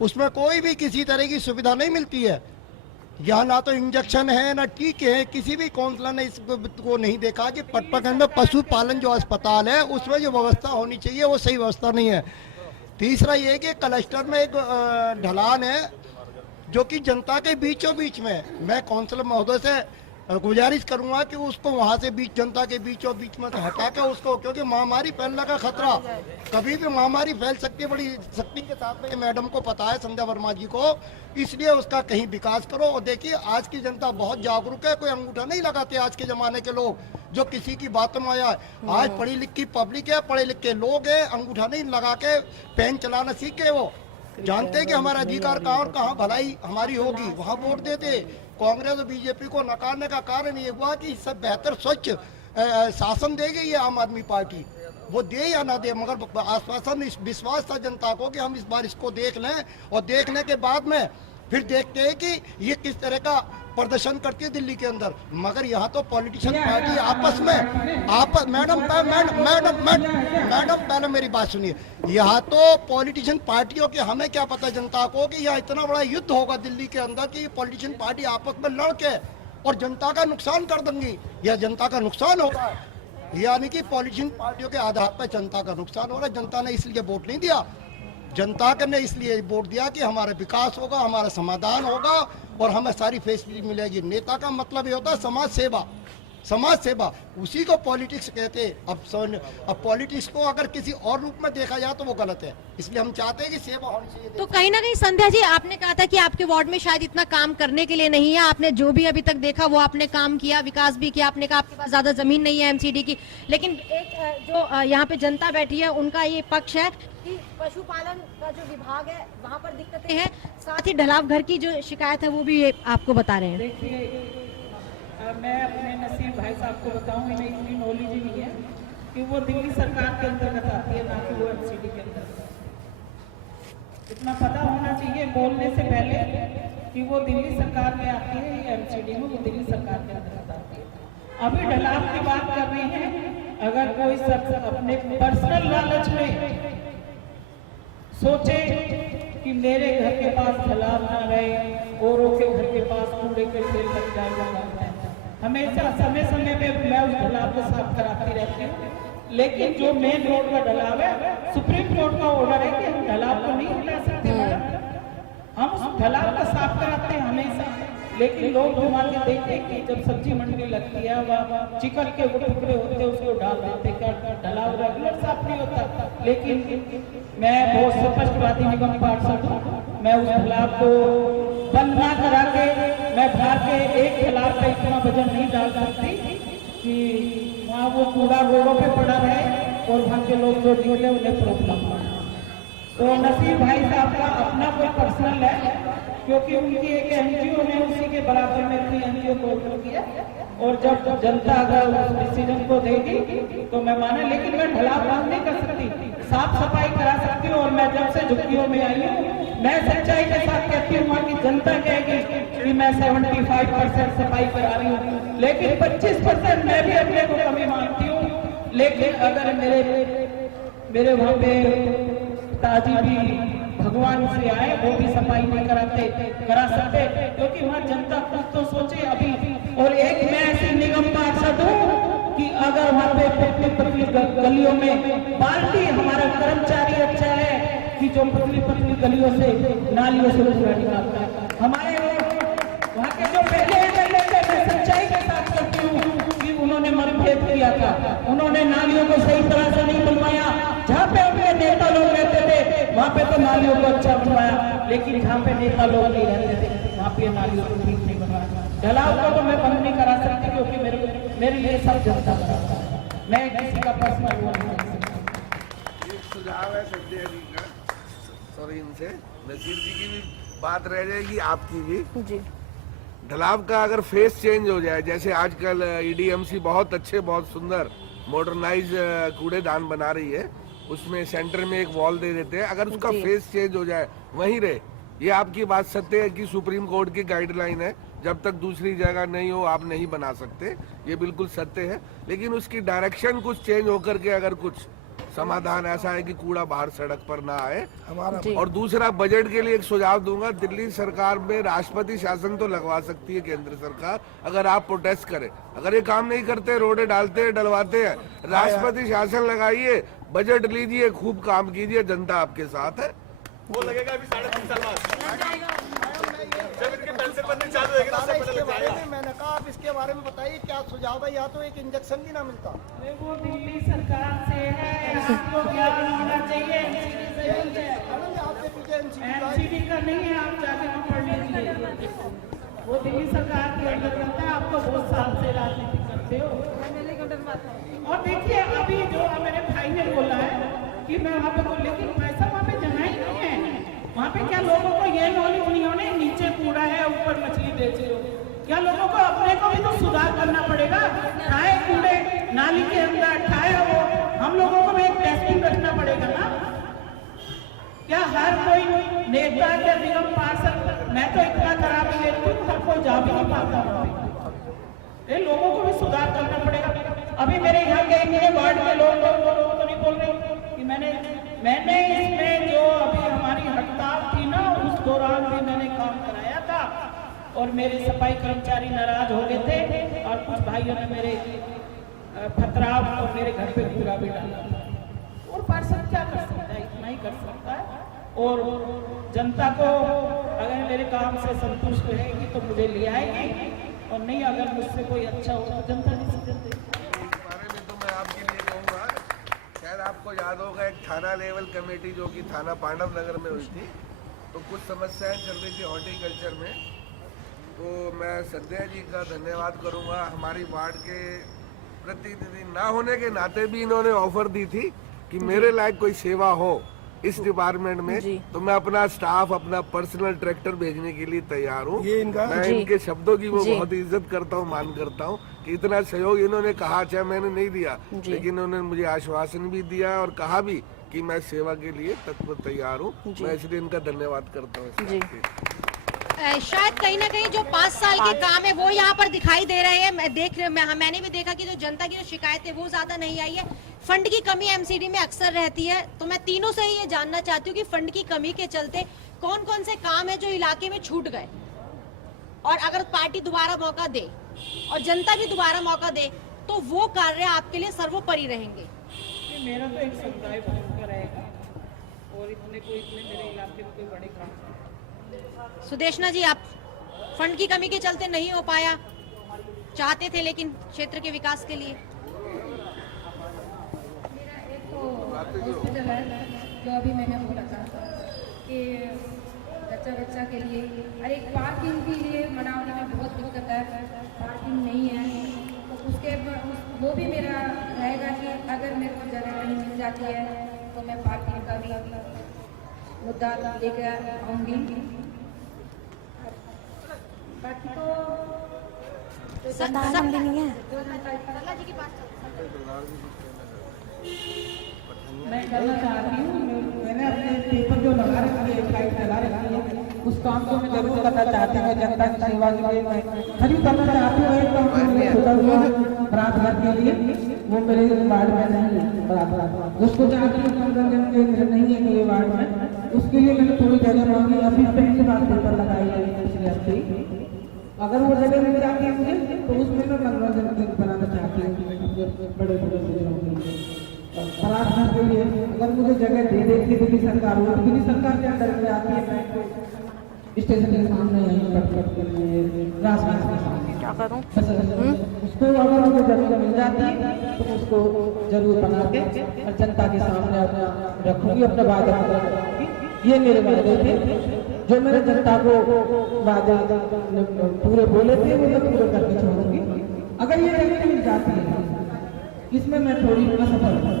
उसमें कोई भी किसी तरह की सुविधा नहीं मिलती है। यहाँ ना तो इंजेक्शन है ना टीके हैं। किसी भी काउंसलर ने इसको नहीं देखा कि पटप्रखंड में पशुपालन जो अस्पताल है उसमें जो व्यवस्था होनी चाहिए वो सही व्यवस्था नहीं है। तीसरा ये कि क्लस्टर में एक ढलान है जो कि जनता के बीचों बीच में, मैं काउंसलर महोदय से गुजारिश करूंगा कि उसको वहां से बीच जनता के बीचों बीच में हटा के उसको, क्योंकि महामारी फैलने का खतरा, कभी भी महामारी फैल सकती है, बड़ी सख्ती के साथ में मैडम को पता है, संध्या वर्मा जी को, इसलिए उसका कहीं विकास करो। और देखिए आज की जनता बहुत जागरूक है, कोई अंगूठा नहीं लगाते आज के जमाने के लोग जो किसी की बातों में आया। आज पढ़ी लिखी पब्लिक है, पढ़े लिखे लोग है, अंगूठा नहीं लगा के पेन चलाना सीखे, वो जानते हैं कि हमारा अधिकार कहाँ और कहाँ भलाई हमारी होगी, वहाँ वोट देते। कांग्रेस और बीजेपी को नकारने का कारण ये हुआ कि इससे बेहतर स्वच्छ शासन देगी ये आम आदमी पार्टी, वो दे या ना दे, मगर आश्वासन विश्वास था जनता को कि हम इस बार इसको देख लें और देखने के बाद में फिर देखते हैं कि ये किस तरह का प्रदर्शन करती है दिल्ली के अंदर। मगर यहाँ तो पॉलिटिशियन पार्टी आपस में मैडम पहले मेरी बात सुनिए, यहाँ तो पॉलिटिशियन पार्टियों के, हमें क्या पता जनता को कि यहाँ इतना बड़ा युद्ध होगा दिल्ली के अंदर कि पॉलिटिशियन पार्टी आपस में लड़के और जनता का नुकसान कर देंगी, या जनता का नुकसान होगा। यानी कि पॉलिटिशियन पार्टियों के आधार पर जनता का नुकसान हो रहा है। जनता ने इसलिए वोट नहीं दिया, जनता ने इसलिए वोट दिया कि हमारा विकास होगा, हमारा समाधान होगा और हमें सारी फैसिलिटी मिलेगी। नेता का मतलब ये होता है समाज सेवा, समाज सेवा, उसी को पॉलिटिक्स कहते हैं। अब पॉलिटिक्स को अगर किसी और रूप में देखा जाए तो वो गलत है, इसलिए हम चाहते हैं कि सेवा होनी चाहिए। तो कहीं ना कहीं संध्या जी, आपने कहा था कि आपके वार्ड में शायद इतना काम करने के लिए नहीं है, आपने जो भी अभी तक देखा वो आपने काम किया, विकास भी किया। आपने कहा आपके पास ज्यादा जमीन नहीं है एमसीडी की, लेकिन एक जो यहाँ पे जनता बैठी है उनका ये पक्ष है कि पशुपालन का जो विभाग है वहाँ पर दिक्कतें हैं, साथ ही ढलाव घर की जो शिकायत है वो भी आपको बता रहे हैं। देखिए मैं अपने नसीब भाई साहब को बताऊं, इन्हें इतनी नॉलेज ही नहीं है कि वो दिल्ली सरकार के अंतर्गत आती है, ना कि वो एमसीडी के अंतर्गत। इतना पता होना चाहिए बोलने से पहले कि वो दिल्ली सरकार में आती है या एमसीडी में, वो दिल्ली सरकार के अंतर्गत आती है। अभी ढलाव की बात कर रहे हैं, अगर कोई शख्स अपने पर्सनल लालच में सोचे कि मेरे घर के पास ढलाव ना रहे, औरों के घर के पास कूड़े के ढेर लग जाएगा, हमेशा समय समय पे मैं उस ढलाव को साफ कराती रहती हूँ। लेकिन जो मेन रोड का ढलाव है, सुप्रीम कोर्ट का ऑर्डर है कि हम ढलाव को नहीं हटा सकते मैडम, हम उस ढलाव को साफ कराते हैं हमेशा। लेकिन लोग घुमा के देखते हैं कि जब सब्जी मंडी लगती है वह चिकन के वो टुकड़े होते हैं उसको डाल देते, क्या ढलाव रेगुलर साफ नहीं होता। लेकिन मैं बहुत स्पष्टवादी निगम पार्षद हूँ, मैं उस ढलाव को बंद ना करा के मैं बाहर के एक ढलाव पे इतना वजन नहीं डाल सकती कि वहाँ वो कूड़ा रोडों पे पड़ा रहे और वहाँ के लोग जो निकले उन्हें प्रॉब्लम हो। तो नसीब भाई साहब का अपना कोई पर्सनल है, क्योंकि उनकी एक एनजीओ ने उसी के बराबर में अपनी एनजीओ को ओपन किया, और जब जनता अगर उस डिसीजन को देगी तो मैं माने, लेकिन मैं ढलाव बंद नहीं कर सकती, साफ सफाई करा सकती हूँ। और मैं जब से झुग्गियों में आई हूँ, मैं सच्चाई के साथ कहती हूँ, वहाँ की जनता कहेगी कि मैं 75% सफाई करा रही हूँ, लेकिन 25% मैं भी अपने को कमी मानती हूँ। लेकिन अगर मेरे वहाँ पे ताजी भी भगवान से आए, वो भी सफाई नहीं करा सकते, क्योंकि वहाँ जनता कुछ तो सोचे अभी। और एक मैं ऐसी निगम पार्षद हूँ कि अगर वहाँ पे पतली गलियों में बाल्टी, हमारा कर्मचारी अच्छा है कि जो पतली गलियों से नालियों से कूड़ा निकालता है। हमारे वहाँ के जो पहले एमएलए थे, मैं सच्चाई के साथ कहती हूँ कि उन्होंने मतभेद किया था, उन्होंने नालियों को सही तरह से नहीं बनवाया। जहाँ पे अपने नेता लोग रहते थे वहाँ पे तो नालियों को अच्छा बनवाया, लेकिन जहाँ पे नेता लोग नहीं रहते थे वहाँ पे नालियों को ठीक नहीं बनवाया। ढलाव को तो मैं बंद नहीं करा सकती, क्योंकि मेरे लिए सब जनता है, मैं किसी का पर्सनल वो नहीं कर सकती। एक सुझाव है संजय जी का, सॉरी इनसे, नसीर जी की भी बात रह जाएगी, आपकी भी जी। ढलाव का अगर फेस चेंज हो जाए, जैसे आजकल ईडीएमसी बहुत अच्छे बहुत सुंदर मॉडर्नाइज कूड़ेदान बना रही है, उसमें सेंटर में एक वॉल दे देते हैं, अगर उसका फेस चेंज हो जाए वहीं रहे। ये आपकी बात सत्य है कि सुप्रीम कोर्ट की गाइडलाइन है, जब तक दूसरी जगह नहीं हो आप नहीं बना सकते, ये बिल्कुल सत्य है। लेकिन उसकी डायरेक्शन कुछ चेंज होकर के अगर कुछ समाधान ऐसा है कि कूड़ा बाहर सड़क पर ना आए। और दूसरा, बजट के लिए एक सुझाव दूंगा, दिल्ली सरकार में राष्ट्रपति शासन तो लगवा सकती है केंद्र सरकार, अगर आप प्रोटेस्ट करें। अगर ये काम नहीं करते, रोडे डालते हैं, डलवाते हैं, राष्ट्रपति शासन लगाइए, बजट लीजिए, खूब काम कीजिए, जनता आपके साथ है। वो लगेगा अभी 3.5 साल बाद जब इनके पेंशन बननी चालू होगी ना, इसके बारे में मैंने कहा आप इसके बारे में बताइए क्या सुझाव है। यहाँ तो एक इंजेक्शन भी ना मिलता। वो दिल्ली सरकार से है, आपको क्या होना चाहिए, आपके पीछे एनसीडी का नहीं है, आप जाके पढ़ लीजिए, वो दिल्ली सरकार के अंतर्गत है। आप तो बहुत साल से राजनीति करते हो। और देखिए अभी जो मेरे भाई ने बोला है कि मैं वहाँ पे, लेकिन पैसा वहाँ पे जमा ही नहीं है। वहाँ पे क्या लोगों को ये नॉलेज नहीं होने, नीचे कूड़ा है ऊपर मछली बेच रहे हो, क्या लोगों को अपने को भी तो सुधार करना पड़ेगा। ठाए कूड़े नाली के अंदर ठाए हो, हम लोगों को भी एक डस्टबिन रखना पड़ेगा ना। क्या हर कोई नेता या निगम पार्षद, मैं तो इतना खराब लेती हूँ, हर कोई जा भी नहीं पाता। ये लोगों को भी सुधार करना पड़ेगा। अभी मेरे यहाँ के मेरे वार्ड के लोग तो नहीं बोल रहे कि मैंने इसमें जो अभी हमारी हड़ताल थी ना, उस दौरान भी मैंने काम कराया था, और मेरे सफाई कर्मचारी नाराज हो गए थे, और कुछ भाइयों ने मेरे पथराव और मेरे घर पे कूड़ा भी डाला। और पार्षद क्या कर सकता है, इतना ही कर सकता है। और जनता को अगर मेरे काम से संतुष्ट रहेगी तो मुझे ले आएगी, और नहीं अगर मुझसे कोई अच्छा हो तो जनता डिसीजन देगी। इस बारे में तो मैं आपके लिए कहूँगा, शायद आपको याद होगा एक थाना लेवल कमेटी जो कि थाना पांडव नगर में हुई थी, तो कुछ समस्याएं चल रही थी हॉर्टिकल्चर में। तो मैं संजय जी का धन्यवाद करूँगा, हमारी वार्ड के प्रतिनिधि ना होने के नाते भी इन्होंने ऑफर दी थी कि मेरे लायक कोई सेवा हो इस डिपार्टमेंट में, तो मैं अपना स्टाफ, अपना पर्सनल ट्रैक्टर भेजने के लिए तैयार हूँ। मैं इनके शब्दों की वो बहुत इज्जत करता हूँ, मान करता हूँ कि इतना सहयोग इन्होंने कहा, चाहे मैंने नहीं दिया, लेकिन उन्होंने मुझे आश्वासन भी दिया और कहा भी कि मैं सेवा के लिए तत्पर तैयार हूँ। मैं इसलिए इनका धन्यवाद करता हूँ। शायद कहीं ना कहीं जो 5 साल के काम है वो यहाँ पर दिखाई दे रहे हैं। मैंने भी देखा कि जो जनता की जो शिकायत है वो ज्यादा नहीं आई है। फंड की कमी एमसीडी में अक्सर रहती है, तो मैं तीनों से ही ये जानना चाहती हूँ कि फंड की कमी के चलते कौन कौन से काम है जो इलाके में छूट गए, और अगर पार्टी दोबारा मौका दे और जनता भी दोबारा मौका दे तो वो कार्य आपके लिए सर्वोपरि रहेंगे। मेरा तो एक समुदाय का रहेगा, और इतने मेरे इलाके में कोई बड़े काम। सुदेशना जी, आप फंड की कमी के चलते नहीं हो पाया, चाहते थे लेकिन क्षेत्र के विकास के लिए। मेरा एक तो हॉस्पिटल है जो अभी मैंने बोला था कि बच्चा के लिए, और एक पार्किंग के लिए मनाने में बहुत दिक्कत है, पार्किंग नहीं है, तो उसके वो भी मेरा रहेगा कि अगर मेरे को जगह कहीं मिल जाती है तो मैं पार्किंग का भी मुद्दा लेकर आऊंगी। बाकी तो मैं करना चाहती हूँ, मैंने अपने पेपर जो लगा रखी है, फाइल चला रखी है, उस काम को मैं जरूर करना चाहती हूँ। जनता की सेवा के लिए मैं खरीद करना चाहती हूँ। एक काम छोटा हुआ बरात घर के लिए, वो मेरे वार्ड में नहीं है। बरात उसको चाहती हूँ, मनोरंजन केंद्र नहीं है मेरे वार्ड में, उसके लिए मैंने थोड़ी जगह मांगी। अभी पहली बार पेपर लगाई है पिछले हफ्ते। अगर वो जगह मिल जाती है मुझे, तो उसमें मैं मनोरंजन केंद्र बनाना चाहती हूँ बड़े बड़े बरात घर के लिए। अगर मुझे जगह दे देती है दिल्ली सरकार, वो दिल्ली सरकार के अंदर में आती है, स्टेशन के सामने राजमार्ग के सामने क्या करूं, उसको अगर मुझे जगह मिल जाती है तो उसको जरूर बना के और जनता के सामने अपना रखूंगी, अपना वादा रखूंगी। ये मेरे वादे थे जो मैंने जनता को वादे पूरे बोले थे, वो मैं पूरे करके छोड़ूंगी। अगर ये जगह मिल जाती है, इसमें मैं थोड़ी असफल हूँ,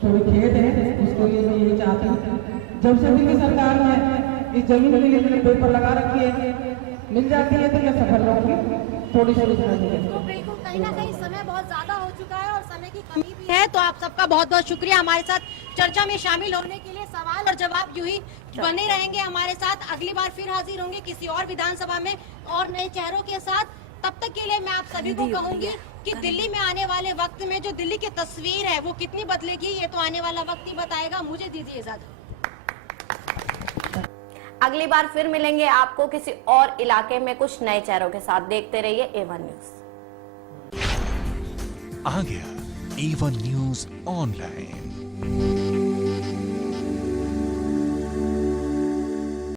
थोड़ी खेद है, उसके लिए मैं यही चाहती हूँ। जब से दिल्ली सरकार ने इस जमीन के लिए मैंने पेपर लगा रखी है, मिल जाती है तो मैं सफल रहूंगी। थोड़ी सी तो बिल्कुल कहीं ना कहीं समय बहुत ज्यादा हो चुका है और समय की कमी भी है। तो आप सबका बहुत बहुत शुक्रिया हमारे साथ चर्चा में शामिल होने के लिए। सवाल और जवाब यूं ही बने रहेंगे हमारे साथ। अगली बार फिर हाजिर होंगे किसी और विधानसभा में और नए चेहरों के साथ। तब तक के लिए मैं आप सभी को कहूंगी कि दिल्ली में आने वाले वक्त में जो दिल्ली की तस्वीर है वो कितनी बदलेगी, ये तो आने वाला वक्त ही बताएगा। मुझे दीजिए इजाजत। अगली बार फिर मिलेंगे आपको किसी और इलाके में कुछ नए चेहरों के साथ। देखते रहिए A1 न्यूज। आ गया A1 न्यूज ऑनलाइन।